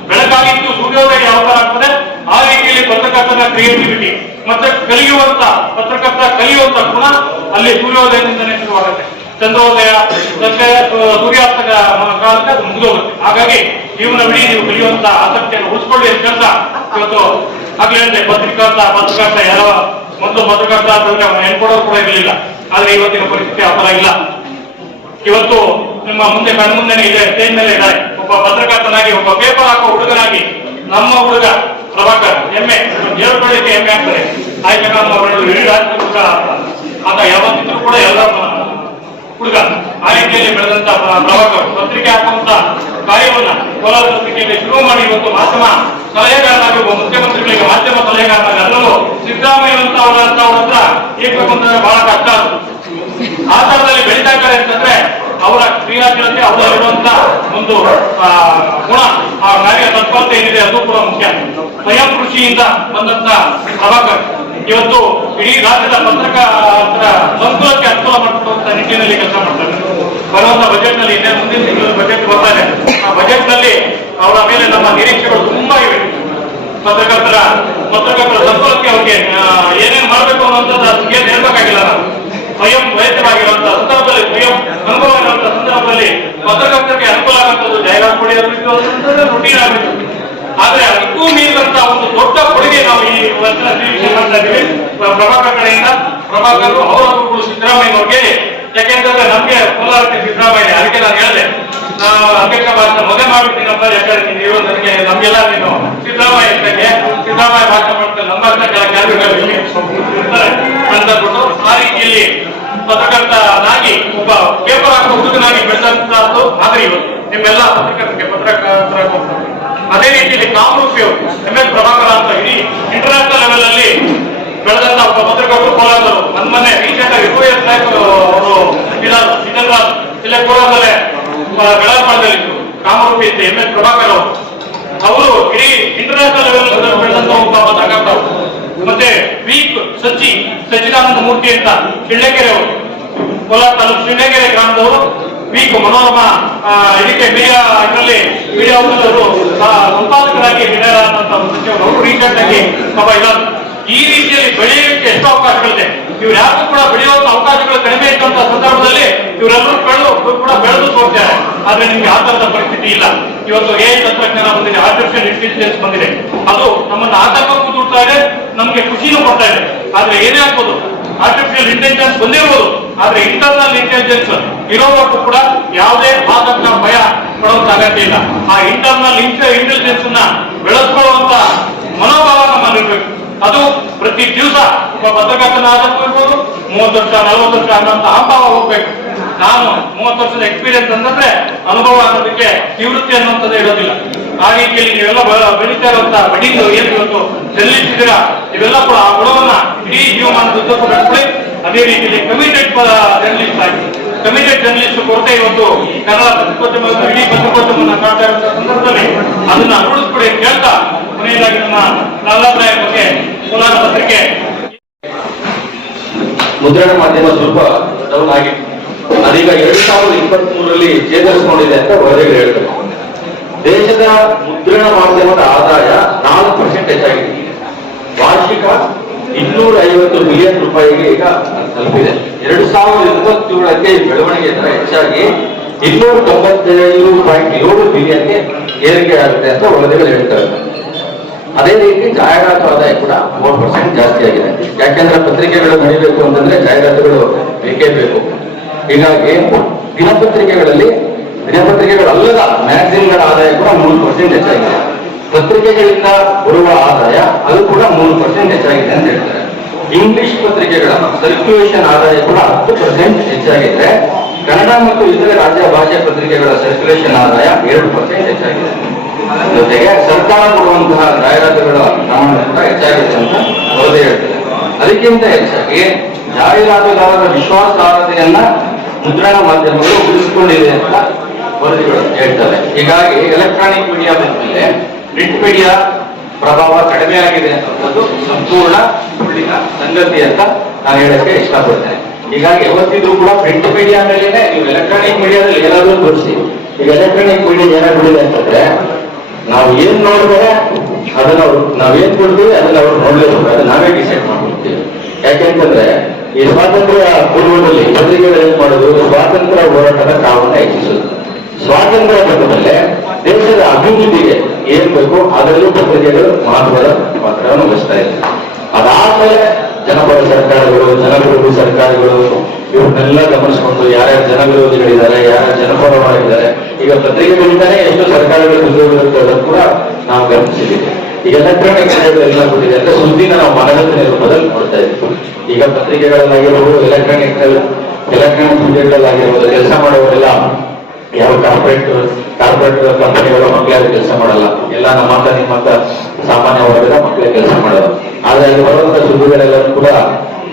ಬೆಳಕಾಗಿತ್ತು ಸೂರ್ಯೋದಯ ಯಾವ ತರ ಆಗ್ತದೆ ಆ ರೀತಿಯಲ್ಲಿ ಪತ್ರಕರ್ತನ ಕ್ರಿಯೇಟಿವಿಟಿ ಮತ್ತೆ ಕಲಿಯುವಂತ ಪತ್ರಕರ್ತ ಕಲಿಯುವಂತ ಗುಣ ಅಲ್ಲಿ ಸೂರ್ಯೋದಯದಿಂದನೇ ಶುರುವಾಗುತ್ತೆ. ಚಂದ್ರೋದಯ ಮತ್ತೆ ಸೂರ್ಯಾಸ್ತ ಕಾಲಕ್ಕೆ ಅದು ಮುಗಿದೋಗುತ್ತೆ. ಹಾಗಾಗಿ ಜೀವನವಿಡೀ ನೀವು ಕಲಿಯುವಂತ ಆಸಕ್ತಿಯನ್ನು ಉಳಿಸ್ಕೊಳ್ಳಿ ಅಂತ ಕೆಲಸ ಇವತ್ತು ಆಗ್ಲೇ ಹೇಳಿದೆ. ಪತ್ರಕರ್ತ ಯಾರೋ ಮೊದಲು ಪತ್ರಕರ್ತ ಅಂತಂದ್ರೆ ಅವನು ಎನ್ಕೊಡೋರು ಕೂಡ ಇರಲಿಲ್ಲ. ಆದ್ರೆ ಇವತ್ತಿನ ಪರಿಸ್ಥಿತಿ ಆ ತರ ಇಲ್ಲ. ಇವತ್ತು ನಿಮ್ಮ ಮುಂದೆ ಕಣ್ಮುಂದೆನೇ ಇದೆ, ಸ್ಟೇಜ್ ಮೇಲೆ ಇದ್ದಾರೆ. ಒಬ್ಬ ಪತ್ರಕರ್ತನಾಗಿ ಒಬ್ಬ ಪೇಪರ್ ಹಾಕೋ ಹುಡುಗನಾಗಿ ನಮ್ಮ ಹುಡುಗ ಪ್ರಭಾಕರ್ ಹೆಮ್ಮೆ ಹೇಳ್ಕೊಳ್ಳಿಕ್ಕೆ ಹೆಮ್ಮೆ ಆಗ್ತದೆ. ಆಯ್ಕೆ ನಾವು ಇಡೀ ರಾಜ್ಯ ಹುಡುಗ ಆತ ಯಾವತ್ತಿದ್ರು ಕೂಡ ಎಲ್ಲ ಹುಡುಗ. ಆ ರೀತಿಯಲ್ಲಿ ಬೆಳೆದಂತ ಪ್ರಭಾಕರ್ ಪತ್ರಿಕೆ ಹಾಕುವಂತ ಕಾರ್ಯವನ್ನ ಕೋಲಾರ ಪತ್ರಿಕೆಯಲ್ಲಿ ಶುರು ಮಾಡಿ ಇವತ್ತು ಮಾಧ್ಯಮ ಸಲಹೆಗಾರನಾಗಿ ಒಬ್ಬ ಮುಖ್ಯಮಂತ್ರಿಗಳಿಗೆ ಮಾಧ್ಯಮ ಸಲಹೆಗಾರನಾಗಿ ಅದರಲ್ಲೂ ಸಿದ್ದರಾಮಯ್ಯ ಅಂತ ಅವರ ಹತ್ರ ಏರ್ಬೇಕು ಅಂತಂದ್ರೆ ಬಹಳ ಕಷ್ಟ ಆಗುತ್ತೆ. ಆ ತರದಲ್ಲಿ ಬೆಳೀತಾ ಇದ್ದಾರೆ ಅಂತಂದ್ರೆ ಅವರ ಕ್ರಿಯಾಶೀಲತೆ ಅವರಲ್ಲಿರುವಂತ ಒಂದು ಗುಣ, ಆ ಕಾರ್ಯ ತತ್ಪರತೆ ಏನಿದೆ ಅದು ಕೂಡ ಮುಖ್ಯ. ಸ್ವಯಂ ಕೃಷಿಯಿಂದ ಬಂದಂತ ಪ್ರಭಾಕರ್ ಇವತ್ತು ಇಡೀ ರಾಜ್ಯದ ಪತ್ರಕರ್ತರ ಸಂಕುಲಕ್ಕೆ ಅನುಕೂಲ ಮಾಡಿಕೊಡುವಂತ ನಿಟ್ಟಿನಲ್ಲಿ ಕೆಲಸ ಮಾಡ್ತಾರೆ. ಬರುವಂತ ಬಜೆಟ್ ನಲ್ಲಿ ಇನ್ನೇ ಮುಂದಿನ ತಿಂಗಳ ಬಜೆಟ್ ಬರ್ತಾರೆ. ಆ ಬಜೆಟ್ ನಲ್ಲಿ ಅವರ ಮೇಲೆ ನಮ್ಮ ನಿರೀಕ್ಷೆಗಳು ತುಂಬಾ ಇವೆ. ಪತ್ರಕರ್ತರ ಸಂಕುಲಕ್ಕೆ ಅವ್ರಿಗೆ ಏನೇನ್ ಮಾಡ್ಬೇಕು ಅನ್ನೋಂಥದ್ದು ಅದಕ್ಕೆ ಹೇಳ್ಬೇಕಾಗಿಲ್ಲ. ನಾವು ಸ್ವಯಂ ವೈಯಕ್ತಿಕವಾಗಿರುವಂತಹ ಸಂದರ್ಭದಲ್ಲಿ ಸ್ವಯಂ ಅನುಭವ ಇರುವಂತಹ ಸಂದರ್ಭದಲ್ಲಿ ಪತ್ರಕರ್ತರಿಗೆ ಅನುಕೂಲ ಆಗುವಂಥದ್ದು ಜಾಹೀರಾತು ಕೊಡಿಯೋದು ರುಟೀನ್ ಆಗಬೇಕು. ಆದ್ರೆ ಅದಕ್ಕೂ ಮೀರಿದಂತ ಒಂದು ದೊಡ್ಡ ಕೊಡುಗೆ ನಾವು ಈ ವರ್ಷ ನಿರೀಕ್ಷೆ ಮಾಡ್ತಾ ಇದ್ದೀವಿ ಪ್ರಭಾಕರ್ ಕಡೆಯಿಂದ. ಪ್ರಭಾಕರ್ ಅವರೊಬ್ಬರು ಸಿದ್ದರಾಮಯ್ಯನವ್ರಿಗೆ, ಯಾಕೆಂತಂದ್ರೆ ನಮ್ಗೆ ಕೋಲಾರಕ್ಕೆ ಸಿದ್ದರಾಮಯ್ಯ, ಅದಕ್ಕೆ ನಾನು ಹೇಳಿದೆ ಅಧ್ಯಕ್ಷ ಭಾಷಣ ಮೊದಲೇ ಮಾಡ್ಬಿಡ್ತೀನಪ್ಪ. ಯಾಕಂದ್ರೆ ನೀವು ನನಗೆ ನಮ್ಗೆಲ್ಲ ನೀನು ಸಿದ್ದರಾಮಯ್ಯ ಭಾಷಣ ಮಾಡ್ತಾರೆ, ನಮ್ಮ ಅಂತಂದ್ಬಿಟ್ಟು ಆ ರೀತಿಯಲ್ಲಿ ಪತ್ರಕರ್ತನಾಗಿ ಒಬ್ಬ ಪೇಪರ್ ಹಾಕೋ ಹುಡುಗನಾಗಿ ಬೆಳೆದಂತದ್ದು ಮಾದರಿ ಇವತ್ತು ನಿಮ್ಮೆಲ್ಲ ಪತ್ರಕರ್ತರ. ಅದೇ ರೀತಿಯಲ್ಲಿ ಕಾಮರೂಪಿ MS ಪ್ರಭಾಕರ್ ಅಂತ ಇಡೀ ಇಂಟರ್ನ್ಯಾಷನಲ್ ಲೆವೆಲ್ ಅಲ್ಲಿ ಬೆಳೆದಂತ ಒಬ್ಬ ಪತ್ರಕರ್ತರು ಕೋಲಾರದರು. ಮೊನ್ನೆ ರೀಸೆಂಟ್ ಆಗಿ UAS ಅವರು ಇಲ್ಲೇ ಕೋಲಾರದಲ್ಲೇ ಬೆಳಗಾವಿಯಲ್ಲಿತ್ತು ಕಾಮರೂಪಿ ಅಂತ MS ಪ್ರಭಾಕರ್ ಅವರು ಇಡೀ ಇಂಟರ್ನ್ಯಾಷನಲ್ ಲೆವೆಲ್ ಬೆಳೆದಂತ ಒಬ್ಬ ಪತ್ರಕರ್ತ. ಮತ್ತೆ ಸಚ್ಚಿದಾನಂದ ಮೂರ್ತಿ ಅಂತ ಶಿಳ್ಳೆಕೆರೆ ಅವರು, ಕೋಲಾರ ತಾಲೂಕು ಶಿಳ್ಳೆಕೆರೆ ಗ್ರಾಮದವರು. ಮನೋರಮಾ ಇದಕ್ಕೆ ಮೀಡಿಯಾ ಇದರಲ್ಲಿ ಮೀಡಿಯಾ ಅವರು ಸಂಪಾದಕರಾಗಿ ಸಚಿವರು ಅವರು ರೀಸೆಂಟ್ ಆಗಿ ಇದ್ದಾರೆ. ಈ ರೀತಿಯಲ್ಲಿ ಬೆಳೆಯಲಿಕ್ಕೆ ಎಷ್ಟು ಅವಕಾಶಗಳಿದೆ. ಇವ್ರು ಯಾರು ಕೂಡ ಬೆಳೆಯುವಂತ ಅವಕಾಶಗಳು ಕಡಿಮೆ ಇದ್ದಂತಹ ಸಂದರ್ಭದಲ್ಲಿ ಇವರೆಲ್ಲರೂ ಕೂಡ ಬೆಳೆದು ತೋರ್ತಾರೆ. ಆದ್ರೆ ನಿಮ್ಗೆ ಆ ತರದ ಪರಿಸ್ಥಿತಿ ಇಲ್ಲ. ಇವತ್ತು AI ತಂತ್ರಜ್ಞಾನ ಬಂದಿದೆ, ಆರ್ಟಿಫಿಷಿಯಲ್ ಇಂಟೆಲಿಜೆನ್ಸ್ ಬಂದಿದೆ. ಅದು ನಮ್ಮನ್ನು ಆತಂಕಕ್ಕೂ ದೂಡ್ತಾ ಇದೆ, ನಮ್ಗೆ ಖುಷಿನೂ ಕೊಡ್ತಾ ಇದೆ. ಆದ್ರೆ ಏನೇ ಆಗ್ಬೋದು, ಆರ್ಟಿಫಿಷಿಯಲ್ ಇಂಟೆಲಿಜೆನ್ಸ್ ಬಂದಿರ್ಬೋದು, ಆದ್ರೆ ಇಂಟರ್ನಲ್ ಇಂಟೆಲಿಜೆನ್ಸ್ ಇರೋವರೆಗೂ ಕೂಡ ಯಾವುದೇ ಆತಂಕ ಭಯ ಪಡುವಂತ ಅಗತ್ಯ ಇಲ್ಲ. ಆ ಇಂಟರ್ನಲ್ ಇಂಟೆಲಿಜೆನ್ಸ್ ಅನ್ನ ಬೆಳೆಸ್ಕೊಳ್ಳುವಂತ ಮನೋಭಾವ ನಮ್ಮಲ್ಲಿರ್ಬೇಕು. ಅದು ಪ್ರತಿ ದಿವಸ ಒಬ್ಬ ಪತ್ರಕರ್ತನಾದಕ್ಕೂ ಇರ್ಬೋದು, 30 ವರ್ಷ 40 ವರ್ಷ ಅನ್ನೋಂತ ಅನುಭವ ಹೋಗ್ಬೇಕು. ನಾನು 30 ವರ್ಷದ ಎಕ್ಸ್ಪೀರಿಯನ್ಸ್ ಅಂತಂದ್ರೆ ಅನುಭವ ಅನ್ನೋದಕ್ಕೆ ನಿವೃತ್ತಿ ಅನ್ನುವಂಥದ್ದು ಇರೋದಿಲ್ಲ. ಆ ರೀತಿಯಲ್ಲಿ ನೀವೆಲ್ಲ ಬೆಳೀತಾ ಇರುವಂತ ಬೆಡಿಂಗ್ ಏನು ಇವತ್ತು ಜರ್ನಲಿಸ್ಟ್ ಇವೆಲ್ಲ ಕೂಡ ಆ ಗುಣವನ್ನ ಇಡೀ ಜೀವಮಾನದುದ್ದಕ್ಕೂ ಬೆಳೆಸ್ಕೊಳ್ಳಿ. ಅದೇ ರೀತಿಯಲ್ಲಿ ಕಮಿಟೆಡ್ ಜರ್ನಲಿಸ್ಟ್ ಆಗಿ, ಕಮಿಟೆಡ್ ಜರ್ನಲಿಸ್ಟ್ ಕೊರತೆ ಇವತ್ತು ಕನ್ನಡ ಪತ್ರಿಕೋದ್ಯಮ ಇಡೀ ಪತ್ರಿಕೋದ್ಯಮವನ್ನು ಕಾಡ್ತಾ ಇರುವಂತಹ ಸಂದರ್ಭದಲ್ಲಿ ಅದನ್ನ ರೂಢಿಸ್ಕೊಡಿ ಅಂತ ಹೇಳ್ತಾ, ಕೊನೆಯದಾಗಿ ನಮ್ಮ ಲಾಲಾಪ್ರಾಯ ಬಗ್ಗೆ ಕೋಲಾರ ಪತ್ರಿಕೆ ಮುದ್ರಣ ಮಾಧ್ಯಮ ಸ್ವಲ್ಪ ಡೌನ್ ಆಗಿತ್ತು. ಅದೀಗ 2023ರಲ್ಲಿ ಚೇತರಿಸಿಕೊಂಡಿದೆ ಅಂತ ವರದಿಗಳು ಹೇಳ್ತಾರೆ. ದೇಶದ ಮುದ್ರಣ ಮಾಧ್ಯಮದ ಆದಾಯ 4% ಹೆಚ್ಚಾಗಿದೆ. ವಾರ್ಷಿಕ 250 ಬಿಲಿಯನ್ ರೂಪಾಯಿಗೆ ಈಗ ತಲುಪಿದೆ. 2027ಕ್ಕೆ ಬೆಳವಣಿಗೆ ದರ ಹೆಚ್ಚಾಗಿ 297.7 ಬಿಲಿಯನ್ಗೆ ಏರಿಕೆ ಆಗುತ್ತೆ ಅಂತ ವರದಿಗಳು ಹೇಳ್ತಾರೆ. ಅದೇ ರೀತಿ ಜಾಹೀರಾತು ಆದಾಯ ಕೂಡ 3% ಜಾಸ್ತಿ ಆಗಿದೆ. ಯಾಕೆಂದ್ರೆ ಪತ್ರಿಕೆಗಳು ನಡೀಬೇಕು ಅಂತಂದ್ರೆ ಜಾಹೀರಾತುಗಳು ಬೇಕೇ ಬೇಕು. ಹೀಗಾಗಿ ದಿನಪತ್ರಿಕೆಗಳಲ್ಲದ ಮ್ಯಾಗಝಿನ್ಗಳ ಆದಾಯ ಕೂಡ 3% ಹೆಚ್ಚಾಗಿದೆ. ಪತ್ರಿಕೆಗಳಿಂದ ಬರುವ ಆದಾಯ ಅದು ಕೂಡ 3% ಹೆಚ್ಚಾಗಿದೆ ಅಂತ ಹೇಳ್ತಾರೆ. ಇಂಗ್ಲಿಷ್ ಪತ್ರಿಕೆಗಳ ಸರ್ಕ್ಯುಲೇಷನ್ ಆದಾಯ ಕೂಡ 10% ಹೆಚ್ಚಾಗಿದೆ. ಕನ್ನಡ ಮತ್ತು ಇತರೆ ರಾಜ್ಯ ಭಾಷೆ ಪತ್ರಿಕೆಗಳ ಸರ್ಕ್ಯುಲೇಷನ್ ಆದಾಯ 2% ಹೆಚ್ಚಾಗಿದೆ. ಜೊತೆಗೆ ಸರ್ಕಾರ ಕೊಡುವಂತಹ ಜಾಹೀರಾತುಗಳ ಪ್ರಮಾಣ ಕೂಡ ಹೆಚ್ಚಾಗಿದೆ ಅಂತ ವರದಿ ಹೇಳ್ತದೆ. ಅದಕ್ಕಿಂತ ಹೆಚ್ಚಾಗಿ ಜಾಹೀರಾತುದಾರರ ವಿಶ್ವಾಸಾರ್ಹತೆಯನ್ನ ಮುದ್ರಣ ಮಾಧ್ಯಮಗಳು ಉಳಿಸಿಕೊಂಡಿದೆ ಅಂತ ವರದಿಗಳು ಹೇಳ್ತವೆ. ಹೀಗಾಗಿ ಎಲೆಕ್ಟ್ರಾನಿಕ್ ಮೀಡಿಯಾ ಬಂದ್ಮೇಲೆ ಪ್ರಿಂಟ್ ಮೀಡಿಯಾ ಪ್ರಭಾವ ಕಡಿಮೆ ಆಗಿದೆ ಅನ್ನೋದು ಸಂಪೂರ್ಣ ಸುಳ್ಳಿನ ಸಂಗತಿ ಅಂತ ನಾನು ಹೇಳಕ್ಕೆ ಇಷ್ಟಪಡ್ತೇನೆ. ಹೀಗಾಗಿ ಯಾವತ್ತಿದ್ರು ಕೂಡ ಪ್ರಿಂಟ್ ಮೀಡಿಯಾ ಮೇಲೆನೆ ನೀವು ಎಲೆಕ್ಟ್ರಾನಿಕ್ ಮೀಡಿಯಾದಲ್ಲಿ ಏನಾದರೂ ತೋರಿಸಿ. ಈಗ ಎಲೆಕ್ಟ್ರಾನಿಕ್ ಮೀಡಿಯಾ ಏನಾಗ್ಬಿಟ್ಟಿದೆ ಅಂತಂದ್ರೆ, ನಾವು ಏನ್ ನೋಡಿದ್ರೆ ಅದನ್ನ ನಾವೇನ್ ಕೊಡ್ತೀವಿ ಅದನ್ನ ಅವ್ರು ನೋಡ್ಲೇಬೇಕು, ಅದನ್ನ ನಾವೇ ಡಿಸೈಡ್ ಮಾಡ್ಕೊಡ್ತೀವಿ. ಯಾಕೆಂತಂದ್ರೆ ಈ ಸ್ವಾತಂತ್ರ್ಯ ಪೂರ್ವದಲ್ಲಿ ಪತ್ರಿಕೆಗಳು ಏನ್ ಮಾಡೋದು, ಸ್ವಾತಂತ್ರ್ಯ ಹೋರಾಟದ ಕಾವನ್ನ ಹೆಚ್ಚಿಸುದು. ಸ್ವಾತಂತ್ರ್ಯ ಬಂದ ಮೇಲೆ ದೇಶದ ಅಭಿವೃದ್ಧಿಗೆ ಏನ್ ಬೇಕು ಅದರಲ್ಲೂ ಪತ್ರಿಕೆಗಳು ಮಹತ್ವದ ಪಾತ್ರವನ್ನು ವಹಿಸ್ತಾ ಇದೆ. ಅದಾದ್ಮೇಲೆ ಜನಪರ ಸರ್ಕಾರಗಳು, ಜನವಿರೋಧಿ ಸರ್ಕಾರಗಳು ಇವನ್ನೆಲ್ಲ ಗಮನಿಸಿಕೊಂಡು ಯಾರ್ಯಾರು ಜನವಿರೋಧಿಗಳಿದ್ದಾರೆ, ಯಾರ್ಯಾರು ಜನಪರವಾಗಿದ್ದಾರೆ, ಈಗ ಪತ್ರಿಕೆಗಳಿಂದಾನೇ ಎಷ್ಟು ಸರ್ಕಾರಗಳು ಬಿಡುಗಡೆ ಕೂಡ ನಾವು ಗಮನಿಸಿದ್ದೀವಿ. ಈಗ ಎಲೆಕ್ಟ್ರಾನಿಕ್ ಮೀಡಿಯಾಗಳು ಎಲ್ಲ ಕೊಟ್ಟಿದೆ ಅಂದ್ರೆ ಸುದ್ದಿನ ನಾವು ಮನರಂಜನೆ ರೂಪದಲ್ಲಿ ನೋಡ್ತಾ ಇದ್ದೀವಿ. ಈಗ ಪತ್ರಿಕೆಗಳಲ್ಲಾಗಿರ್ಬೋದು, ಎಲೆಕ್ಟ್ರಾನಿಕ್ ಮೀಡಿಯಾಗಳಲ್ಲಾಗಿರ್ಬೋದು, ಕೆಲಸ ಮಾಡುವವರೆಲ್ಲ ಯಾವ ಕಾರ್ಪೊರೇಟ್ ಕಂಪನಿಗಳು ಮಕ್ಕಳೇ ಕೆಲಸ ಮಾಡಲ್ಲ. ಎಲ್ಲ ನಮ್ಮಂತ ಸಾಮಾನ್ಯ ವರ್ಗದ ಮಕ್ಕಳೇ ಕೆಲಸ ಮಾಡೋದು. ಆದ್ರೆ ಅಲ್ಲಿ ಬರುವಂತ ಸುದ್ದಿಗಳೆಲ್ಲರೂ ಕೂಡ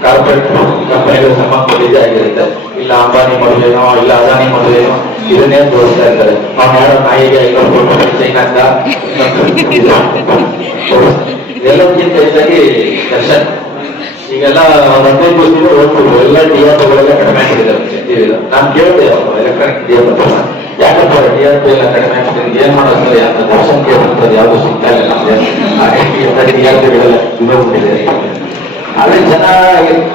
ಕಾರ್ಪೊರೇಟ್ ಕಂಪನಿಗಳ ಸಂಬಂಧಿಸಿದೆ ಆಗಿರುತ್ತೆ. ಇಲ್ಲ ಅಂಬಾನಿ ಮದುವೆನೋ, ಇಲ್ಲ ಅದಾನಿ ಮದುವೆನೋ ಇದನ್ನೇ ತೋರಿಸ್ತಾ ಇರ್ತಾರೆ. ನಾವು ಯಾರೋ ನಾಯಿಗೆ ಚೈನಾದ ಎಲ್ಲಕ್ಕಿಂತ ಹೆಚ್ಚಾಗಿ ದರ್ಶನ್ ಈಗೆಲ್ಲ 15 ವರ್ಷದಿಂದ ಹೋಗ್ತಿದ್ರು. ಎಲ್ಲ ಟಿಆರ್ಪಿಗಳೆಲ್ಲ ಕಡಿಮೆ ಆಗಿದ್ದಾರೆ. ನಾನು ಕೇಳಿದೆ ಎಲೆಕ್ಟ್ರಾನಿಕ್ ಟಿಆರ್ಪಿ ಯಾಕಪ್ಪ ಟಿಆರ್ಪಿ ಎಲ್ಲ ಕಡಿಮೆ ಆಗ್ತಿದೆ, ಏನ್ ಮಾಡೋದು, ಯಾಕೆ ದರ್ಶನ್ ಕೇಳ್ತದೆ ಯಾವುದು ಸಿಗ್ತಾ ಇಲ್ಲ ಟಿಆರ್ಪಿಗಳೆಲ್ಲ ಇರೋಗ್ಬಿಟ್ಟಿದೆ. ಆದ್ರೆ ಜನ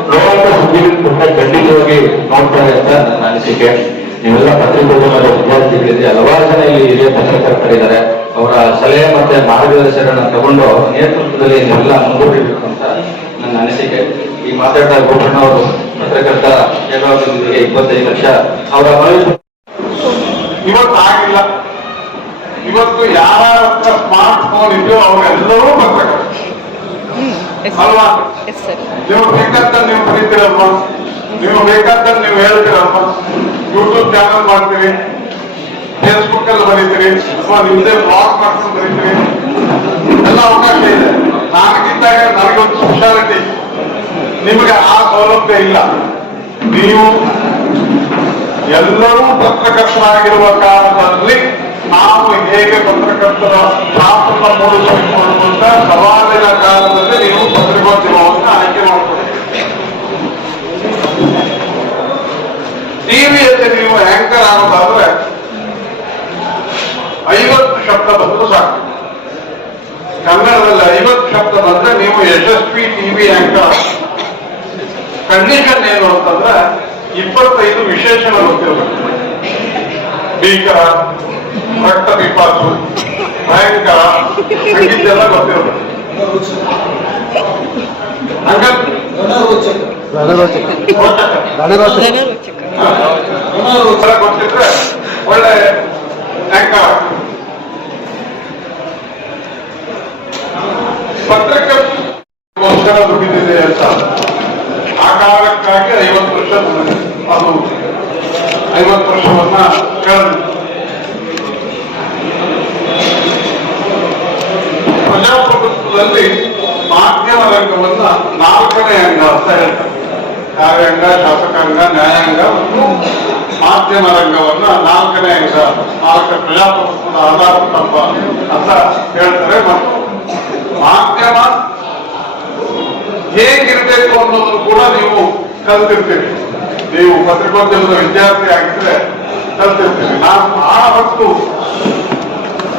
ನೋಡುವಂತ ಸುದ್ದಿಗಳು ತುಂಬಾ ಖಂಡಿತವಾಗಿ ನೋಡ್ತಾರೆ ಅಂತ ನನ್ನ ಅನಿಸಿಕೆ. ನೀವೆಲ್ಲ ಪತ್ರಿಕೋದ್ಯಮದ ವಿದ್ಯಾರ್ಥಿಗಳಿದೆ, ಹಲವಾರು ಜನ ಇಲ್ಲಿ ಹಿರಿಯ ಪತ್ರಕರ್ತರಿದ್ದಾರೆ. ಅವರ ಸಲಹೆ ಮತ್ತೆ ಮಾರ್ಗದರ್ಶನ ತಗೊಂಡು ನೇತೃತ್ವದಲ್ಲಿ ನೀವೆಲ್ಲ ಮುಂದೂಡಬೇಕು ಅಂತ ನನ್ನ ಅನಿಸಿಕೆ. ಈ ಮಾತಾಡ್ತಾ ಗೋಪಣ್ಣ ಅವರು ಪತ್ರಕರ್ತ ಸೇವಾಭಿವೃದ್ಧಿಗೆ 25 ಲಕ್ಷ ಅವರ ಇವತ್ತು ಆಗಿಲ್ಲ. ಇವತ್ತು ಯಾರ ಹತ್ರ ಸ್ಮಾರ್ಟ್ ಫೋನ್ ಇದೆಯೋ ಅವರೆಲ್ಲರೂ ಪತ್ರಕರ್ತ ಅಲ್ವಾ? ನೀವು ಬೇಕಾದ ನೀವು ಬರೀತೀರಲ್ವ, ನೀವು ಬೇಕಾದ ನೀವು ಹೇಳ್ತೀರಲ್ವ, ಯೂಟ್ಯೂಬ್ ಚಾನಲ್ ಮಾಡ್ತೀರಿ, ಫೇಸ್ಬುಕ್ ಅಲ್ಲಿ ಬರೀತೀರಿ, ಅಥವಾ ನಿಮ್ದೇ ಬ್ಲಾಗ್ ಮಾಡ್ಕೊಂಡು ಬರೀತೀರಿ, ಎಲ್ಲ ಅವಕಾಶ ಇದೆ. ನನಗಿದ್ದಾಗ ನನಗೊಂದು ಸ್ಪೆಷಾಲಿಟಿ, ನಿಮಗೆ ಆ ಸೌಲಭ್ಯ ಇಲ್ಲ. ನೀವು ಎಲ್ಲರೂ ಪತ್ರಕರ್ತರಾಗಿರುವ ಕಾರಣದಲ್ಲಿ ನಾವು ಹೇಗೆ ಪತ್ರಕರ್ತರ ಪಾತ್ರ ಮೂಡಿಸಿಕೊಳ್ಳುವಂತ ಸವಾಲಿನ ಕಾಲದಲ್ಲಿ ನೀವು ಪತ್ರಿಕೋದ್ಯಮವನ್ನು ಆಯ್ಕೆ ಮಾಡಿಕೊಳ್ಳಿ. ಟಿವಿಯಲ್ಲಿ ನೀವು ಆಂಕರ್ ಆಗೋದಾದ್ರೆ 50 ಶಬ್ದ ಬಂದರೂ ಸಾಕು. ಕನ್ನಡದಲ್ಲಿ 50 ಶಬ್ದ ಬಂದ್ರೆ ನೀವು ಯಶಸ್ವಿ ಟಿವಿ ಆಂಕರ್. ಕಂಡೀಷನ್ ಏನು ಅಂತಂದ್ರೆ 25 ವಿಶೇಷಣ ಗೊತ್ತಿರಬೇಕು. ಭೀಕರ, ರಕ್ತ ಪಿಪಾಸು, ಭಯಂಕರ, ಸಂಗೀತೆಲ್ಲ ಗೊತ್ತಿರಬೇಕು. ಕೊಟ್ಟಿದ್ರೆ ಒಳ್ಳೆ ಆಂಕರ್. ಪತ್ರಕರ್ತರ ದುಡ್ಡಿದೆ ಅಂತ ಆ ಕಾರಣಕ್ಕಾಗಿ 50 ವರ್ಷ ಅದು 50 ವರ್ಷವನ್ನ ಕಳೆದಿದೆ. ಪ್ರಜಾಪ್ರಭುತ್ವದಲ್ಲಿ ಮಾಧ್ಯಮ ರಂಗವನ್ನ 4ನೇ ಅಂಗ ಅಂತ ಹೇಳ್ತಾರೆ. ಕಾರ್ಯಾಂಗ, ಶಾಸಕಾಂಗ, ನ್ಯಾಯಾಂಗ ಮತ್ತು ಮಾಧ್ಯಮ ರಂಗವನ್ನ 4ನೇ ಅಂಗ, 4 ಪ್ರಜಾಪ್ರಭುತ್ವದ ಆಧಾರ ಸ್ತಂಭ ಅಂತ ಹೇಳ್ತಾರೆ. ಮತ್ತು ಮಾಧ್ಯಮ ಹೇಗಿರ್ಬೇಕು ಅನ್ನೋದು ಕೂಡ ನೀವು ಕಲ್ತಿರ್ತೀರಿ. ನೀವು ಪತ್ರಿಕೋದ್ಯಮದ ವಿದ್ಯಾರ್ಥಿ ಆಗಿದ್ರೆ ಕಲ್ತಿರ್ತೀರಿ. ನಾನು ಬಹಳ ಹೊತ್ತು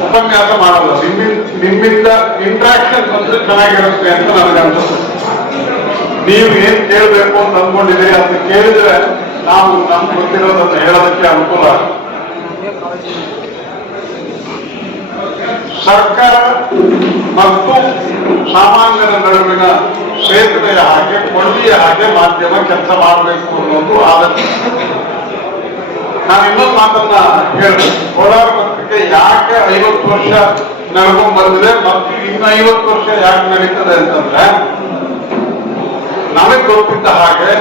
ಉಪನ್ಯಾಸ ಮಾಡಲ್ಲ, ನಿಮ್ಮಿಂದ ಇಂಟ್ರಾಕ್ಷನ್ ಬಂದ್ರೆ ಚೆನ್ನಾಗಿರುತ್ತೆ ಅಂತ ನನಗೆ ಅನ್ಸುತ್ತೆ. ನೀವು ಏನ್ ಕೇಳಬೇಕು ಅಂತ ಅಂದ್ಕೊಂಡಿದ್ದೀರಿ ಅಂತ ಕೇಳಿದ್ರೆ ನಾವು ನಮ್ಗೆ ಗೊತ್ತಿರೋದನ್ನ ಹೇಳೋದಕ್ಕೆ ಅನುಕೂಲ. ಸರ್ಕಾರ ಮತ್ತು ಸಾಮಾನ್ಯರ ನಡುವಿನ ಸೇತುವೆಯ ಹಾಗೆ, ಕೊಂಡಿಯ ಹಾಗೆ ಮಾಧ್ಯಮ ಕೆಲಸ ಮಾಡಬೇಕು ಅನ್ನೋದು ಆದರ್ಶ. ನಾನು ಇನ್ನೊಂದು ಮಾತನ್ನ ಹೇಳ್ಬೇಕು. ಕೋಲಾರ ಪತ್ರಿಕೆ ಯಾಕೆ 50 ವರ್ಷ ನಡ್ಕೊಂಡ್ ಬಂದಿದೆ ಮತ್ತು ಇನ್ನು 50 ವರ್ಷ ಯಾಕೆ ನಡೀತದೆ ಅಂತಂದ್ರೆ, ನಮಗೆ ಗೊತ್ತಿದ್ದ ಹಾಗೆ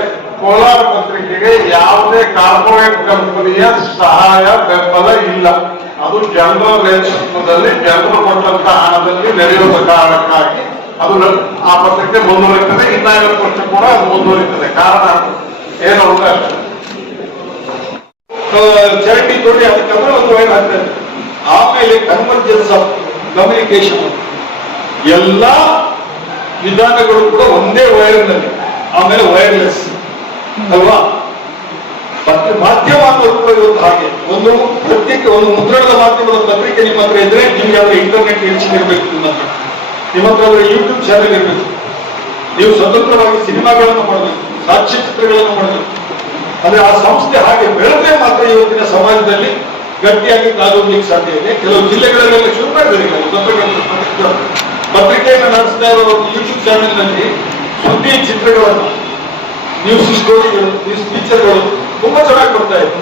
ಕೋಲಾರ ಪತ್ರಿಕೆಗೆ ಯಾವುದೇ ಕಾರ್ಪೊರೇಟ್ ಕಂಪನಿಯ ಸಹಾಯ ಬೆಂಬಲ ಇಲ್ಲ. ಅದು ಜನರ ನೇತೃತ್ವದಲ್ಲಿ ಜನರು ಕೊಟ್ಟಂತಹ ಹಣದಲ್ಲಿ ನಡೆಯುವ ಕಾರಣಕ್ಕಾಗಿ ಅದು ಆ ಪತ್ರಿಕೆ ಮುಂದುವರಿತದೆ. ಇನ್ನ 50 ವರ್ಷ ಕೂಡ ಅದು ಮುಂದುವರಿತದೆ. ಕಾರಣ ಏನು ಅಂದ್ರೆ ಚರಂಡಿ ತೋಡಿ ಅದಕ್ಕೆಲ್ಲ ಒಂದು ವೈರ್ ಆಗ್ತದೆ. ಆಮೇಲೆ ಕನ್ವರ್ಜೆನ್ಸ್ ಆಫ್ ಕಮ್ಯುನಿಕೇಶನ್ ಎಲ್ಲ ವಿಧಾನಗಳು ಕೂಡ ಒಂದೇ ವೈರ್ನಲ್ಲಿ, ಆಮೇಲೆ ವೈರ್ಲೆಸ್ ಅಲ್ವಾ. ಮಾಧ್ಯಮ ಅನ್ನೋದು ಕೂಡ ಇವತ್ತು ಹಾಗೆ ಒಂದು ಪ್ರತ್ಯೇಕ ಒಂದು ಮುದ್ರಣದ ಮಾಧ್ಯಮದ ಪತ್ರಿಕೆ ನಿಮ್ಮ ಹತ್ರ ಇದ್ರೆ ನಿಮ್ಗೆ ಯಾವ್ದು ಇಂಟರ್ನೆಟ್ ಕನೆಕ್ಷನ್ ಇರಬೇಕು, ನಿಮ್ಮ ಹತ್ರ ಯೂಟ್ಯೂಬ್ ಚಾನೆಲ್ ಇರಬೇಕು, ನೀವು ಸ್ವತಂತ್ರವಾಗಿ ಸಿನಿಮಾಗಳನ್ನು ಮಾಡಬೇಕು, ಸಾಕ್ಷ್ಯಚಿತ್ರಗಳನ್ನು ಮಾಡಬೇಕು. ಅಂದ್ರೆ ಆ ಸಂಸ್ಥೆ ಹಾಗೆ ಬೆಳೆದ್ರೆ ಮಾತ್ರ ಇವತ್ತಿನ ಸಮಾಜದಲ್ಲಿ ಗಟ್ಟಿಯಾಗಿ ಕಾದೋಗ್ಲಿಕ್ಕೆ ಸಾಧ್ಯ ಇದೆ. ಕೆಲವು ಜಿಲ್ಲೆಗಳಲ್ಲೆಲ್ಲ ಶುರು ಮಾಡಿದ್ದಾರೆ. ಪತ್ರಿಕೆಯನ್ನು ನಡೆಸ್ತಾ ಇರೋ ಯೂಟ್ಯೂಬ್ ಚಾನೆಲ್ ನಲ್ಲಿ ಸುದ್ದಿ ಚಿತ್ರಗಳನ್ನು, ನ್ಯೂಸ್ ಸ್ಟೋರಿಗಳು, ನ್ಯೂಸ್ ಫೀಚರ್ಗಳು ತುಂಬಾ ಚೆನ್ನಾಗಿ ಬರ್ತಾ ಇದೆ.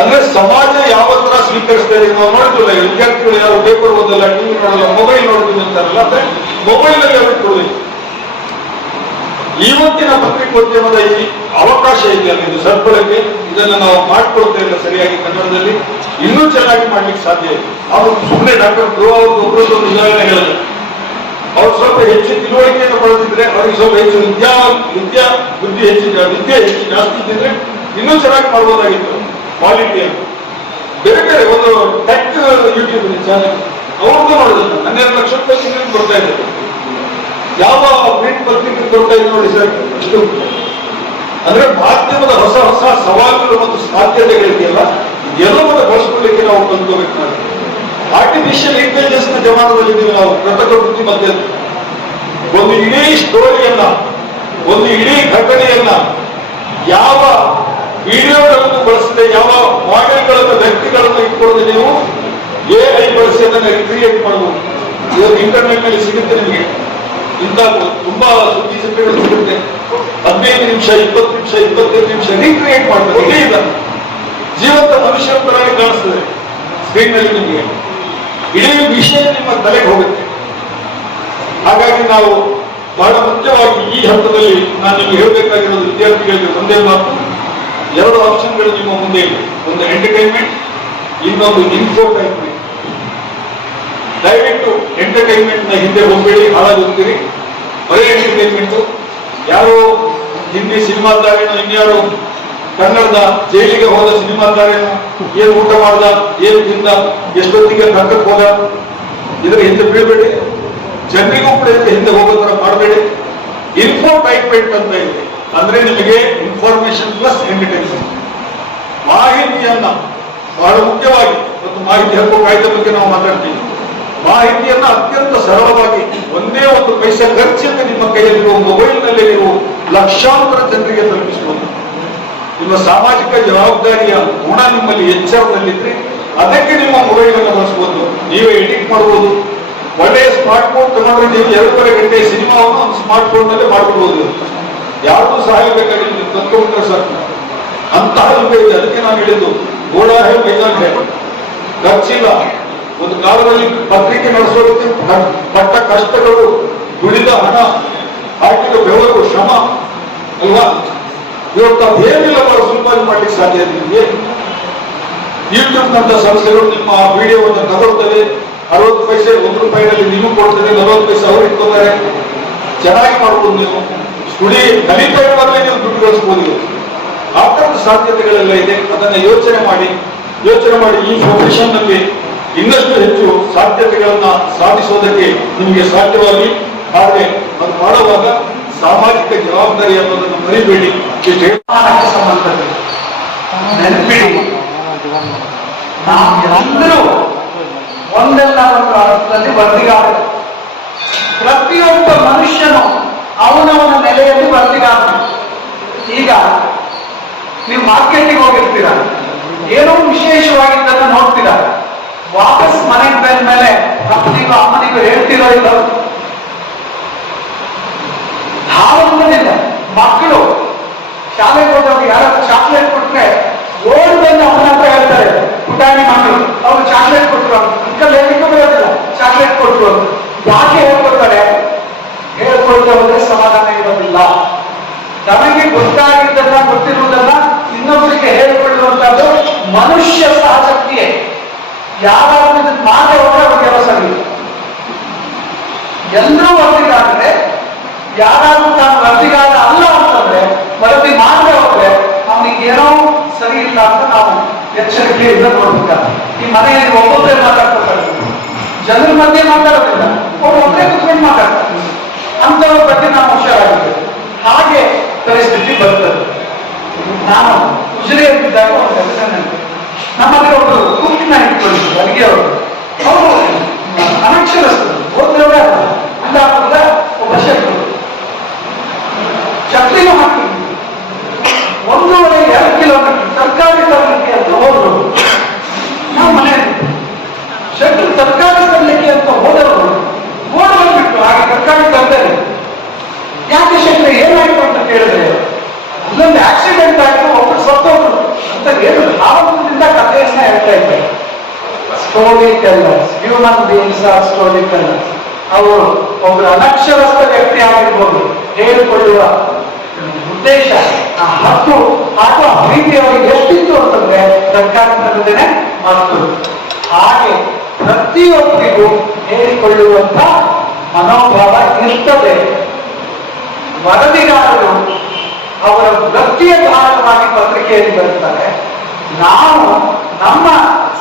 ಅಂದ್ರೆ ಸಮಾಜ ಯಾವ ತರ ಸ್ವೀಕರಿಸ್ತಾ ಇದೆ ನಾವು ನೋಡಿದ್ವಲ್ಲ. ವಿದ್ಯಾರ್ಥಿಗಳು ಯಾರು ಪೇಪರ್ ಓದಲ್ಲ, ಟಿವಿ ನೋಡಲ್ಲ, ಮೊಬೈಲ್ ನೋಡ್ತೀವಿ ಅಂತಾರಲ್ಲ, ಅಂದ್ರೆ ಮೊಬೈಲ್ ನಲ್ಲಿ ಅವ್ರಿಗೆ ಕೊಡಬೇಕು. ಇವತ್ತಿನ ಪತ್ರಿಕೋದ್ಯಮದ ಈ ಅವಕಾಶ ಇದೆಯಲ್ಲ, ಇದು ಸದ್ಬಳಕೆ, ಇದನ್ನು ನಾವು ಮಾಡ್ಕೊಳ್ತಾ ಇಲ್ಲ ಸರಿಯಾಗಿ ಕನ್ನಡದಲ್ಲಿ, ಇನ್ನೂ ಚೆನ್ನಾಗಿ ಮಾಡ್ಲಿಕ್ಕೆ ಸಾಧ್ಯ ಇದೆ. ಅವರು ಸುಮ್ಮನೆ ಡಾಕ್ಟರ್ ಧ್ರುವ ಅವರು ಒಬ್ಬರದ್ದೊಂದು ಉದಾಹರಣೆ ಹೇಳಿದ್ರು. ಅವ್ರು ಸ್ವಲ್ಪ ಹೆಚ್ಚು ತಿಳುವಳಿಕೆಯನ್ನು ಪಡೆದಿದ್ರೆ, ಅವ್ರಿಗೆ ಸ್ವಲ್ಪ ಹೆಚ್ಚು ಬುದ್ಧಿ ವಿದ್ಯೆ ಹೆಚ್ಚು ಜಾಸ್ತಿ ಇದ್ದಿದ್ರೆ ಇನ್ನೂ ಚೆನ್ನಾಗಿ ಮಾಡ್ಬೋದಾಗಿತ್ತು. ಕ್ವಾಲಿಟಿಯನ್ನು ಬೇರೆ ಬೇರೆ ಒಂದು ಟೆಕ್ ಯೂಟ್ಯೂಬ್ ಚಾನೆಲ್ ಅವ್ರಿಗೂ ನೋಡಿದ್ರು 12 ಲಕ್ಷ ರೂಪಾಯಿ ಸಿಗಲಿಕ್ಕೆ ಬರ್ತಾ ಇದೆ. ಯಾವ ಪ್ರಿಂಟ್ ಪತ್ರಿಕೆ ಕೊಡ್ತಾ ಇದೆ ನೋಡಿ ಸರ್. ಇಷ್ಟು ಅಂದ್ರೆ ಮಾಧ್ಯಮದ ಹೊಸ ಹೊಸ ಸವಾಲುಗಳು ಮತ್ತು ಸಾಧ್ಯತೆಗಳಿದೆಯಲ್ಲ, ಎಲ್ಲವನ್ನು ಬಳಸ್ಕೊಳ್ಳಿಕ್ಕೆ ನಾವು ಕಲ್ತ್ಕೋಬೇಕು. ನಾವು ಆರ್ಟಿಫಿಷಿಯಲ್ ಇಂಟೆಲಿಜೆನ್ಸ್ ನ ಜಮಾನದಲ್ಲಿದ್ದೀವಿ ನಾವು. ಕೃತಕ ಬುದ್ಧಿಮತ್ತೆ ಒಂದು ಇಡೀ ಸ್ಟೋರಿಯನ್ನ, ಒಂದು ಇಡೀ ಘಟನೆಯನ್ನ ಯಾವ ವಿಡಿಯೋಗಳನ್ನು ಬಳಸದೆ, ಯಾವ ಮಾಡೆಲ್ಗಳನ್ನು, ವ್ಯಕ್ತಿಗಳನ್ನು ಇಟ್ಕೊಳ್ಳದೆ ನೀವು AI ಬಳಸಿ ಅದನ್ನು ಕ್ರಿಯೇಟ್ ಮಾಡಬಹುದು. ಇವತ್ತು ಇಂಟರ್ನೆಟ್ ನಲ್ಲಿ ಸಿಗುತ್ತೆ ನಿಮಗೆ. ಇಂಥ ತುಂಬಾ ಸುದ್ದಿ ಚಿತ್ರಗಳು ಸಿಗುತ್ತೆ. 15 ನಿಮಿಷ, 20 ನಿಮಿಷ, 25 ನಿಮಿಷ ರೀಕ್ರಿಯೇಟ್ ಮಾಡ್ತಾರೆ. ಇಡೀ ಇಲ್ಲ ಜೀವಂತ ಮನುಷ್ಯನ ತರನೇ ಕಾಣಿಸ್ತದೆ ಸ್ಕ್ರೀನ್ ನಲ್ಲಿ. ನಿಮಗೆ ಇಡೀ ವಿಷಯ ನಿಮ್ಮ ತಲೆಗೆ ಹೋಗುತ್ತೆ. ಹಾಗಾಗಿ ನಾವು ಬಹಳ ಮುಖ್ಯವಾಗಿ ಈ ಹಂತದಲ್ಲಿ ನಾನು ನಿಮ್ಗೆ ಹೇಳಬೇಕಾಗಿರೋದು, ವಿದ್ಯಾರ್ಥಿಗಳಿಗೆ ಒಂದೇ ಮಾತು, 2 ಆಪ್ಷನ್ಗಳು ನಿಮ್ಮ ಮುಂದೆ ಇದೆ. ಒಂದು ಎಂಟರ್ಟೈನ್ಮೆಂಟ್, ಇನ್ನೊಂದು ಇನ್ಫೋಟೈನ್ಮೆಂಟ್. ದಯವಿಟ್ಟು ಎಂಟರ್ಟೈನ್ಮೆಂಟ್ ನ ಹಿಂದೆ ಹೋಗ್ಬೇಡಿ, ಹಾಳಾಗಿ ಹೋಗ್ತೀರಿ. ಬರೀ ಎಂಟರ್ಟೈನ್ಮೆಂಟ್, ಯಾರೋ ಹಿಂದಿ ಸಿನಿಮಾ ತಾರೇನೋ, ಇನ್ಯಾರೋ ಕನ್ನಡದ ಜೈಲಿಗೆ ಹೋದ ಸಿನಿಮಾ ತಾರೇನೋ, ಏನು ಊಟ ಮಾಡ್ದ, ಏನು ತಿಂದ, ಎಷ್ಟೊತ್ತಿಗೆ ನಗರಕ್ಕೆ ಹೋದ, ಇದರ ಹಿಂದೆ ಬೀಳ್ಬೇಡಿ. ಜನರಿಗೂ ಕೂಡ ಹಿಂದೆ ಹೋಗೋ ತರ ಮಾಡಬೇಡಿ. ಇನ್ಫೋಟೈನ್ಮೆಂಟ್ ಅಂತ ಇದೆ, ಅಂದ್ರೆ ನಿಮಗೆ ಇನ್ಫಾರ್ಮೇಶನ್ ಪ್ಲಸ್ ಎಂಟರ್ಟೈನ್ಮೆಂಟ್. ಮಾಹಿತಿಯನ್ನ ಬಹಳ ಮುಖ್ಯವಾಗಿ, ಮತ್ತು ಮಾಹಿತಿ ಹಕ್ಕು ಕಾಯ್ದೆ ಬಗ್ಗೆ ನಾವು ಮಾತಾಡ್ತೀವಿ. ಮಾಹಿತಿಯನ್ನ ಅತ್ಯಂತ ಸರಳವಾಗಿ ಒಂದೇ ಒಂದು ಪೈಸೆ ಖರ್ಚಿಂದ ನಿಮ್ಮ ಕೈಯಲ್ಲಿರುವ ಮೊಬೈಲ್ ನಲ್ಲಿ ನೀವು ಲಕ್ಷಾಂತರ ಜನರಿಗೆ ತಲುಪಿಸಬಹುದು. ನಿಮ್ಮ ಸಾಮಾಜಿಕ ಜವಾಬ್ದಾರಿಯ ಗುಣ ನಿಮ್ಮಲ್ಲಿ ಎಚ್ಚರದಲ್ಲಿದ್ರೆ ಅದಕ್ಕೆ ನಿಮ್ಮ ಮೊಬೈಲ್ ಅನ್ನು ಬಳಸಬಹುದು. ನೀವೇ ಎಡಿಟ್ ಮಾಡಬಹುದು. ಒಳ್ಳೆಯ ಸ್ಮಾರ್ಟ್ ಫೋನ್ ತಗೊಂಡ್ರೆ ನೀವು 2.5 ಗಂಟೆ ಸಿನಿಮಾವನ್ನು ಸ್ಮಾರ್ಟ್ ಫೋನ್ ನಲ್ಲೇ ಮಾಡ್ಕೊಳ್ಬೋದು. ಯಾರಿಗೂ ಸಹಾಯ ಬೇಕಾಗಿಲ್ಲ, ನೀವು ಕಲ್ತ್ಕೊಂಡ್ರೆ ಸಾಕು. ಅಂತಹ ಯುಗ ಇದೆ. ಅದಕ್ಕೆ ನಾನು ಹೇಳಿದ್ದು ಗೋಳಾ ಹೇ ಮೈದಾನ್ ಹೇ, ಖರ್ಚಿಲ್ಲ. ಒಂದು ಕಾಲದಲ್ಲಿ ಪತ್ರಿಕೆ ನಡೆಸೋದಕ್ಕೆ ಪಟ್ಟ ಕಷ್ಟಗಳು, ದುಡಿದ ಹಣ, ಹಾಕಿದ ಬೆವರು, ಶ್ರಮ ಅಲ್ವಾ? ಇವತ್ತು ಅದೇನಿಲ್ಲ, ಬಹಳ ಸುಲಭವಾಗಿ ಮಾಡ್ಲಿಕ್ಕೆ ಸಾಧ್ಯ ಇದೆ. ಯೂಟ್ಯೂಬ್ ನಂತ ಸಂಸ್ಥೆಗಳು ನಿಮ್ಮ ವಿಡಿಯೋವನ್ನು ತಗೊಳ್ತವೆ, 60 ಪೈಸೆ, ₹1 ನೀವು ಕೊಡ್ತೇವೆ, 40 ಪೈಸೆ ಅವ್ರು ಇಟ್ಕೋತಾರೆ. ಚೆನ್ನಾಗಿ ಮಾಡ್ಬೋದು. ನೀವು ಕಲಿತಾ ಇರುವಾಗಲೇ ನೀವು ದುಡ್ಡು ಗಳಿಸ್ಬೋದು. ಆ ಥರದ ಸಾಧ್ಯತೆಗಳೆಲ್ಲ ಇದೆ. ಅದನ್ನ ಯೋಚನೆ ಮಾಡಿ ಈ ಪ್ರೊಫೆಷನ್ ನಲ್ಲಿ ಇನ್ನಷ್ಟು ಹೆಚ್ಚು ಸಾಧ್ಯತೆಗಳನ್ನ ಸಾಧಿಸೋದಕ್ಕೆ ನಿಮಗೆ ಸಾಧ್ಯವಾಗಿ. ಹಾಗೆ ಅದು ಮಾಡುವಾಗ ಸಾಮಾಜಿಕ ಜವಾಬ್ದಾರಿ ಅನ್ನೋದನ್ನು ಮರಿಬೇಡಿ. ಸಂಬಂಧದಲ್ಲಿ ನೆನಪಿಡಿ, ನಾವೆಲ್ಲರೂ ಒಂದಲ್ಲ ಒಂದು ಅರ್ಥದಲ್ಲಿ ವರದಿಗಾರ. ಪ್ರತಿಯೊಬ್ಬ ಮನುಷ್ಯನು ಅವನವನ ನೆಲೆಯಲ್ಲಿ ವರದಿಗಾರ. ಈಗ ನೀವು ಮಾರ್ಕೆಟಿಗೆ ಹೋಗಿರ್ತೀರ, ಏನೋ ವಿಶೇಷವಾಗಿದ್ದನ್ನು ನೋಡ್ತೀರ, ವಾಪಸ್ ಮನೆಗೆ ಬಂದ ಮೇಲೆ ಅಪ್ಪನಿಗೂ ಅಮ್ಮನಿಗೂ ಹೇಳ್ತಿರೋ ಇಲ್ಲ. ಹಾವನ್ನೋದಿಲ್ಲ. ಮಕ್ಕಳು ಶಾಲೆಗೆ ಹೋದಾಗ ಯಾರಾದ್ರೂ ಚಾಕ್ಲೇಟ್ ಕೊಟ್ರೆ ಓಡ್ ಬಂದು ಅಮ್ಮನ ಹತ್ರ ಹೇಳ್ತಾರೆ, ಪುಟಾಣಿ ಮಕ್ಕಳು, ಅವ್ರು ಚಾಕ್ಲೇಟ್ ಕೊಟ್ಟರು, ಅಂಕಲ್ ಹೇಳಿಗೂ ಬರೋದಿಲ್ಲ, ಚಾಕ್ಲೇಟ್ ಕೊಟ್ಟರು. ಯಾಕೆ ಹೇಳ್ಕೊಡ್ತಾರೆ? ಹೇಳ್ಕೊಳ್ತಾ ಹೋದ್ರೆ ಸಮಾಧಾನ ಇರೋದಿಲ್ಲ. ತನಗೆ ಗೊತ್ತಿರುವುದನ್ನ ಇನ್ನೊಬ್ಬರಿಗೆ ಹೇಳಿಕೊಳ್ಳುವಂತದ್ದು ಮನುಷ್ಯ ಸಹಜಕ್ತಿಯೇ. ಯಾರಾದ್ರೂ ಇದನ್ನು ಮಾಡದೆ ಹೋದ್ರೆ ಅವ್ರ ಕೆಲಸ ಇಲ್ಲ. ಎಲ್ಲರೂ ವರದಿಗಾರರೆ. ಯಾರಾದ್ರೂ ತಾನು ವರದಿಗಾರ ಅಲ್ಲ ಅಂತಂದ್ರೆ, ವರದಿ ಮಾಡದೆ ಹೋದ್ರೆ ಅವನಿಗೆ ಏನೋ ಸರಿ ಇಲ್ಲ ಅಂತ ನಾವು ಎಚ್ಚರಿಕೆಯಿಂದ ನೋಡ್ಬೇಕಾದ್ರೆ. ಈ ಮನೆಯಲ್ಲಿ ಒಬ್ಬೊಬ್ಬರೇ ಮಾತಾಡ್ಕೊತಾರೆ, ಜನರ ಮಧ್ಯೆ ಮಾತಾಡೋದಿಲ್ಲ, ಅವ್ರು ಒಬ್ಬರೇ ಕುತ್ಕೊಂಡು ಮಾತಾಡ್ತಾರೆ. ಅಂತವ್ರ ಬಗ್ಗೆ ನಾವು ಹುಷಾರಾಗಿದ್ದೇವೆ. ಹಾಗೆ ಪರಿಸ್ಥಿತಿ ಬರ್ತದೆ. ನಾನು ಉಜಿರೆಯಲ್ಲಿದ್ದಾಗ ಒಂದು ಘಟನೆ, ನಮ್ಮಲ್ಲಿ ಒಬ್ಬರು ಕುಕ್ನ ಇಟ್ಕೊಂಡಿದ್ರು, ಅಡಿಗೆಯವರು. ಅವರು ಅನಕ್ಷರಸ್ಥರು, ಓದಿದವರೇ ಅಲ್ಲ, ಅಂದಾಪದ ಒಬ್ಬ ಶೆಟ್ರು. ಚಕ್ಲಿನೂ ಹಾಕಿದ್ರು. 1.5-2 ಕಿಲೋಮೀಟರ್ ತರಕಾರಿ ತರಲಿಕ್ಕೆ ಅಂತ ಹೋದ್ರು. ನಾವು ಮನೆಯಲ್ಲಿ ಶೆಟ್ರು ತರಕಾರಿ ತರಲಿಕ್ಕೆ ಅಂತ ಹೋದವರು ಓಡ್ ಬಂದ್ಬಿಟ್ಟು ಹಾಗೆ ತರಕಾರಿ ತಂದರೆ, ಯಾಕೆ ಶೆಟ್ರೆ ಏನಾಯ್ತು ಅಂತ ಕೇಳಿದ್ರೆ, ಅಲ್ಲೊಂದು ಆಕ್ಸಿಡೆಂಟ್ ಆಯ್ತು, ಒಬ್ಬರು ಸತ್ತೋದ್ರು ಅಂತ ಹೇಳಿದ್ರು. ಆವತ್ತಿನಿಂದ ಕಥೆಯನ್ನ ಹೇಳ್ತಾ ಇದ್ದಾರೆ. Story tellers, human beings are story tellers. ಅವರು ಒಬ್ಬರು ಅನಕ್ಷರಸ್ಥ ವ್ಯಕ್ತಿ ಆಗಿರ್ಬೋದು, ಹೇಳಿಕೊಳ್ಳುವ ಉದ್ದೇಶ, ಆ ಹಕ್ಕು ಹಾಗೂ ಆ ಪ್ರೀತಿ ಅವರಿಗೆ ಎಷ್ಟಿತ್ತು ಅಂತಂದ್ರೆ ಸರ್ಕಾರ ತನ್ನದೇನೆ ಮಾತು. ಹಾಗೆ ಪ್ರತಿಯೊಬ್ಬರಿಗೂ ಹೇಳಿಕೊಳ್ಳುವಂತ ಮನೋಭಾವ ಇರ್ತದೆ. ವರದಿಗಾರರು ಅವರ ವೃತ್ತಿಯ ಭಾಗವಾಗಿ ಪತ್ರಿಕೆಯಲ್ಲಿ ಬರುತ್ತಾರೆ. ನಾವು ನಮ್ಮ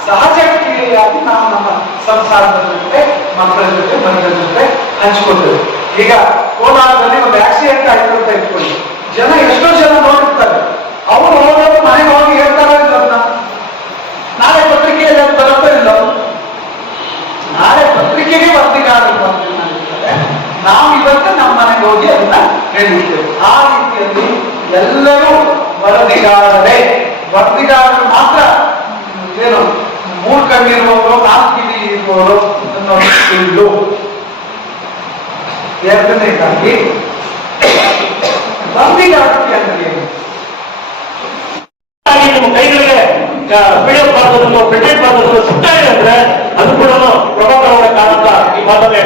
ಸಹಜ ಕ್ರಿಯೆಯಾಗಿ ನಾವು ನಮ್ಮ ಸಂಸಾರದ ಜೊತೆ, ಮಕ್ಕಳ ಜೊತೆ, ಮನೆಗಳ ಜೊತೆ ಹಂಚ್ಕೊಳ್ತೇವೆ. ಈಗ ಕೋಲಾರದಲ್ಲಿ ಒಂದು ಆಕ್ಸಿಡೆಂಟ್ ಆಯ್ತು ಅಂತ ಇಟ್ಕೊಳ್ಳಿ, ಎಷ್ಟೋ ಜನ ನೋಡಿರ್ತಾರೆ. ಅವರು ಹೋಗೋದು ಮನೆಗೆ ಹೋಗಿ ಹೇಳ್ತಾರೋ ಇಲ್ಲ, ನಾಳೆ ಪತ್ರಿಕೆಯಲ್ಲಿ ಅದು ಬರುತ್ತೋ ಇಲ್ಲ. ನಾಳೆ ಪತ್ರಿಕೆಗೆ ವರದಿಗಾರರು ನಾವು ಇವತ್ತು ನಮ್ಮ ಮನೆಗೆ ಹೋಗಿ ಅದನ್ನ ಹೇಳಿರ್ತೇವೆ. ಆ ರೀತಿಯಲ್ಲಿ ಎಲ್ಲರೂ ವರದಿಗಾರರೇ. ವರದಿಗಾರರು ಮಾತ್ರ ಏನು 3 ಕಣ್ಣಿರುವವರು, 4 ಕಿವಿ ಇರುವವರು ಅನ್ನೋದು ಸುಳ್ಳು. ಎರಡನೇದಾಗಿ ವರದಿಗಾರಿಕೆ ಅಂದ್ರೆ ಏನು? ನಿಮ್ಮ ಕೈಗಳಿಗೆ ಪಿಡಿಎಫ್ ಮಾಡೋದನ್ನು, ಪ್ರಿಂಟೆಡ್ ಮಾಡೋದನ್ನು ಸಿಗ್ತಾ ಇದೆ ಅಂದ್ರೆ ಅದು ಕೂಡ ಪ್ರಭಾಕರ್ ಅವರ ಕಾರಣದ ಈ ಮಾತನ್ನೇ.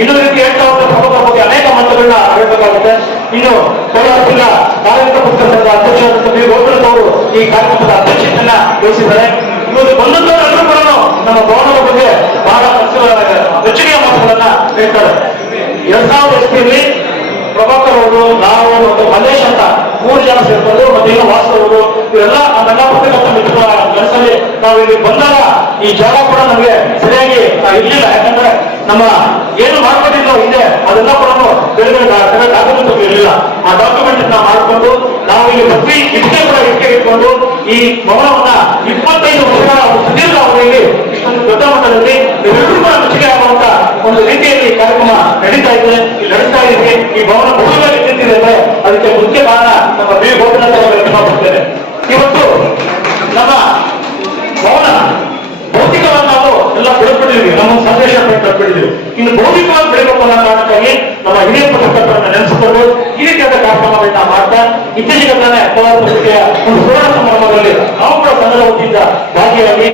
ಇನ್ನೊಂದು ರೀತಿ ಹೇಳ್ತಾ ಹೋದ್ರೆ ಪ್ರಭಾಕರ್ ಬಗ್ಗೆ ಅನೇಕ ಮಾತುಗಳನ್ನ ಹೇಳಬೇಕಾಗುತ್ತೆ. ಇನ್ನು ಕೋಲಾರ ಜಿಲ್ಲಾ ನಾಗರಿಕ ಪುಸ್ತಕ ಸಂಘದ ಅಧ್ಯಕ್ಷರಾದಂಥ ಬಿ. ಗೋಪಾಲ್ ಅವರು ಈ ಕಾರ್ಯಕ್ರಮದ ಅಧ್ಯಕ್ಷತೆಯನ್ನ ವಹಿಸಿದ್ದಾರೆ. ಇವತ್ತು ಬಂದವರೆಲ್ಲರೂ ಕೂಡ ನಮ್ಮ ಭವನದ ಬಗ್ಗೆ ಬಹಳ ಮೆಚ್ಚುಗೆಯ ಮಾತುಗಳನ್ನ ಹೇಳ್ತಾರೆ. 2000 ಪ್ರಭಾಕರ್ ಅವರು, ನಾವು ಮತ್ತು ಮಲ್ಲೇಶ್ ಅಂತ 3 ಜನ ಸೇರ್ಕೊಂಡು, ಮತ್ತೆ ಇನ್ನೂ ವಾಸು ಅವರು, ಇವರೆಲ್ಲ ನಮ್ಮೆಲ್ಲ ಪತ್ರಕರ್ತ ಮಿತ್ರರ ಕೆಲಸದಲ್ಲಿ ನಾವು ಇಲ್ಲಿ ಬಂದಾಗ ಈ ಜಾಗ ಕೂಡ ನಮಗೆ ಸರಿಯಾಗಿ ಇರಲಿಲ್ಲ. ಯಾಕಂದ್ರೆ ನಮ್ಮ ಏನು ಮಾಡ್ಕೊಂಡಿದ್ದೋ ಹಿಂದೆ ಅದೆಲ್ಲ ಕೂಡ ಬೇರೆ ಡಾಕ್ಯುಮೆಂಟ್ ಇರಲಿಲ್ಲ. ಆ ಡಾಕ್ಯುಮೆಂಟ್ ಮಾಡಿಕೊಂಡು ನಾವು ಇಲ್ಲಿ ಪ್ರತಿ ಇಟ್ಟಿಗೆ ಕೂಡ ಇಟ್ಕೊಂಡು ಈ ಭವನವನ್ನ 25 ವರ್ಷಗಳ ಸುದೀರ್ಘ ಅವಧಿಯಲ್ಲಿ ಇಷ್ಟೊಂದು ದೊಡ್ಡ ಮಟ್ಟದಲ್ಲಿ ನೀವೆಲ್ಲರೂ ಕೂಡ ಮೆಚ್ಚುಗೆ ಆಗುವಂತ ಒಂದು ರೀತಿಯಲ್ಲಿ ಕಾರ್ಯಕ್ರಮ ನಡೀತಾ ಇದೆ, ನಡೆಸ್ತಾ ಇದ್ದೀವಿ. ಈ ಭವನ ಭೂಮಿಯಲ್ಲಿ ನಿಂತಿದೆ ಅಂದ್ರೆ ಅದಕ್ಕೆ ಮುಖ್ಯ ಕಾರಣ ನಮ್ಮ ಬಿ. ಗೋಪಿನಾಥ್ ಅವರಿಗೆ ಮಾಡ್ತೇನೆ. ಇವತ್ತು ನಮ್ಮ ಭವನ ಭೌತಿಕವಾಗಿ ನಾವು ಎಲ್ಲ ಬೆಳೆದ್ಬಿಟ್ಟಿದ್ವಿ, ನಮ್ಮ ಸಂದೇಶ ಬೆಳೆದ್ಬಿಟ್ಟಿದ್ವಿ. ಇನ್ನು ಭೌತಿಕವಾಗಿ ಬೆಳೆಯಬೇಕು ಅನ್ನೋ ಕಾರಣಕ್ಕಾಗಿ ನಮ್ಮ ಹಿರಿಯ ಪತ್ರಕರ್ತರನ್ನ ನೆನೆಸ ಇತ್ತೀಚೆಗೆ ತಾನೇ ಕೋಲಾರ ಪತ್ರಿಕೆಯ ಒಂದು ಸುವರ್ಣ ಸಮಾರಂಭದಲ್ಲಿ ನಾವು ಕೂಡ ಸಂಘದ ವತಿಯಿಂದ ಭಾಗಿಯಾಗಿ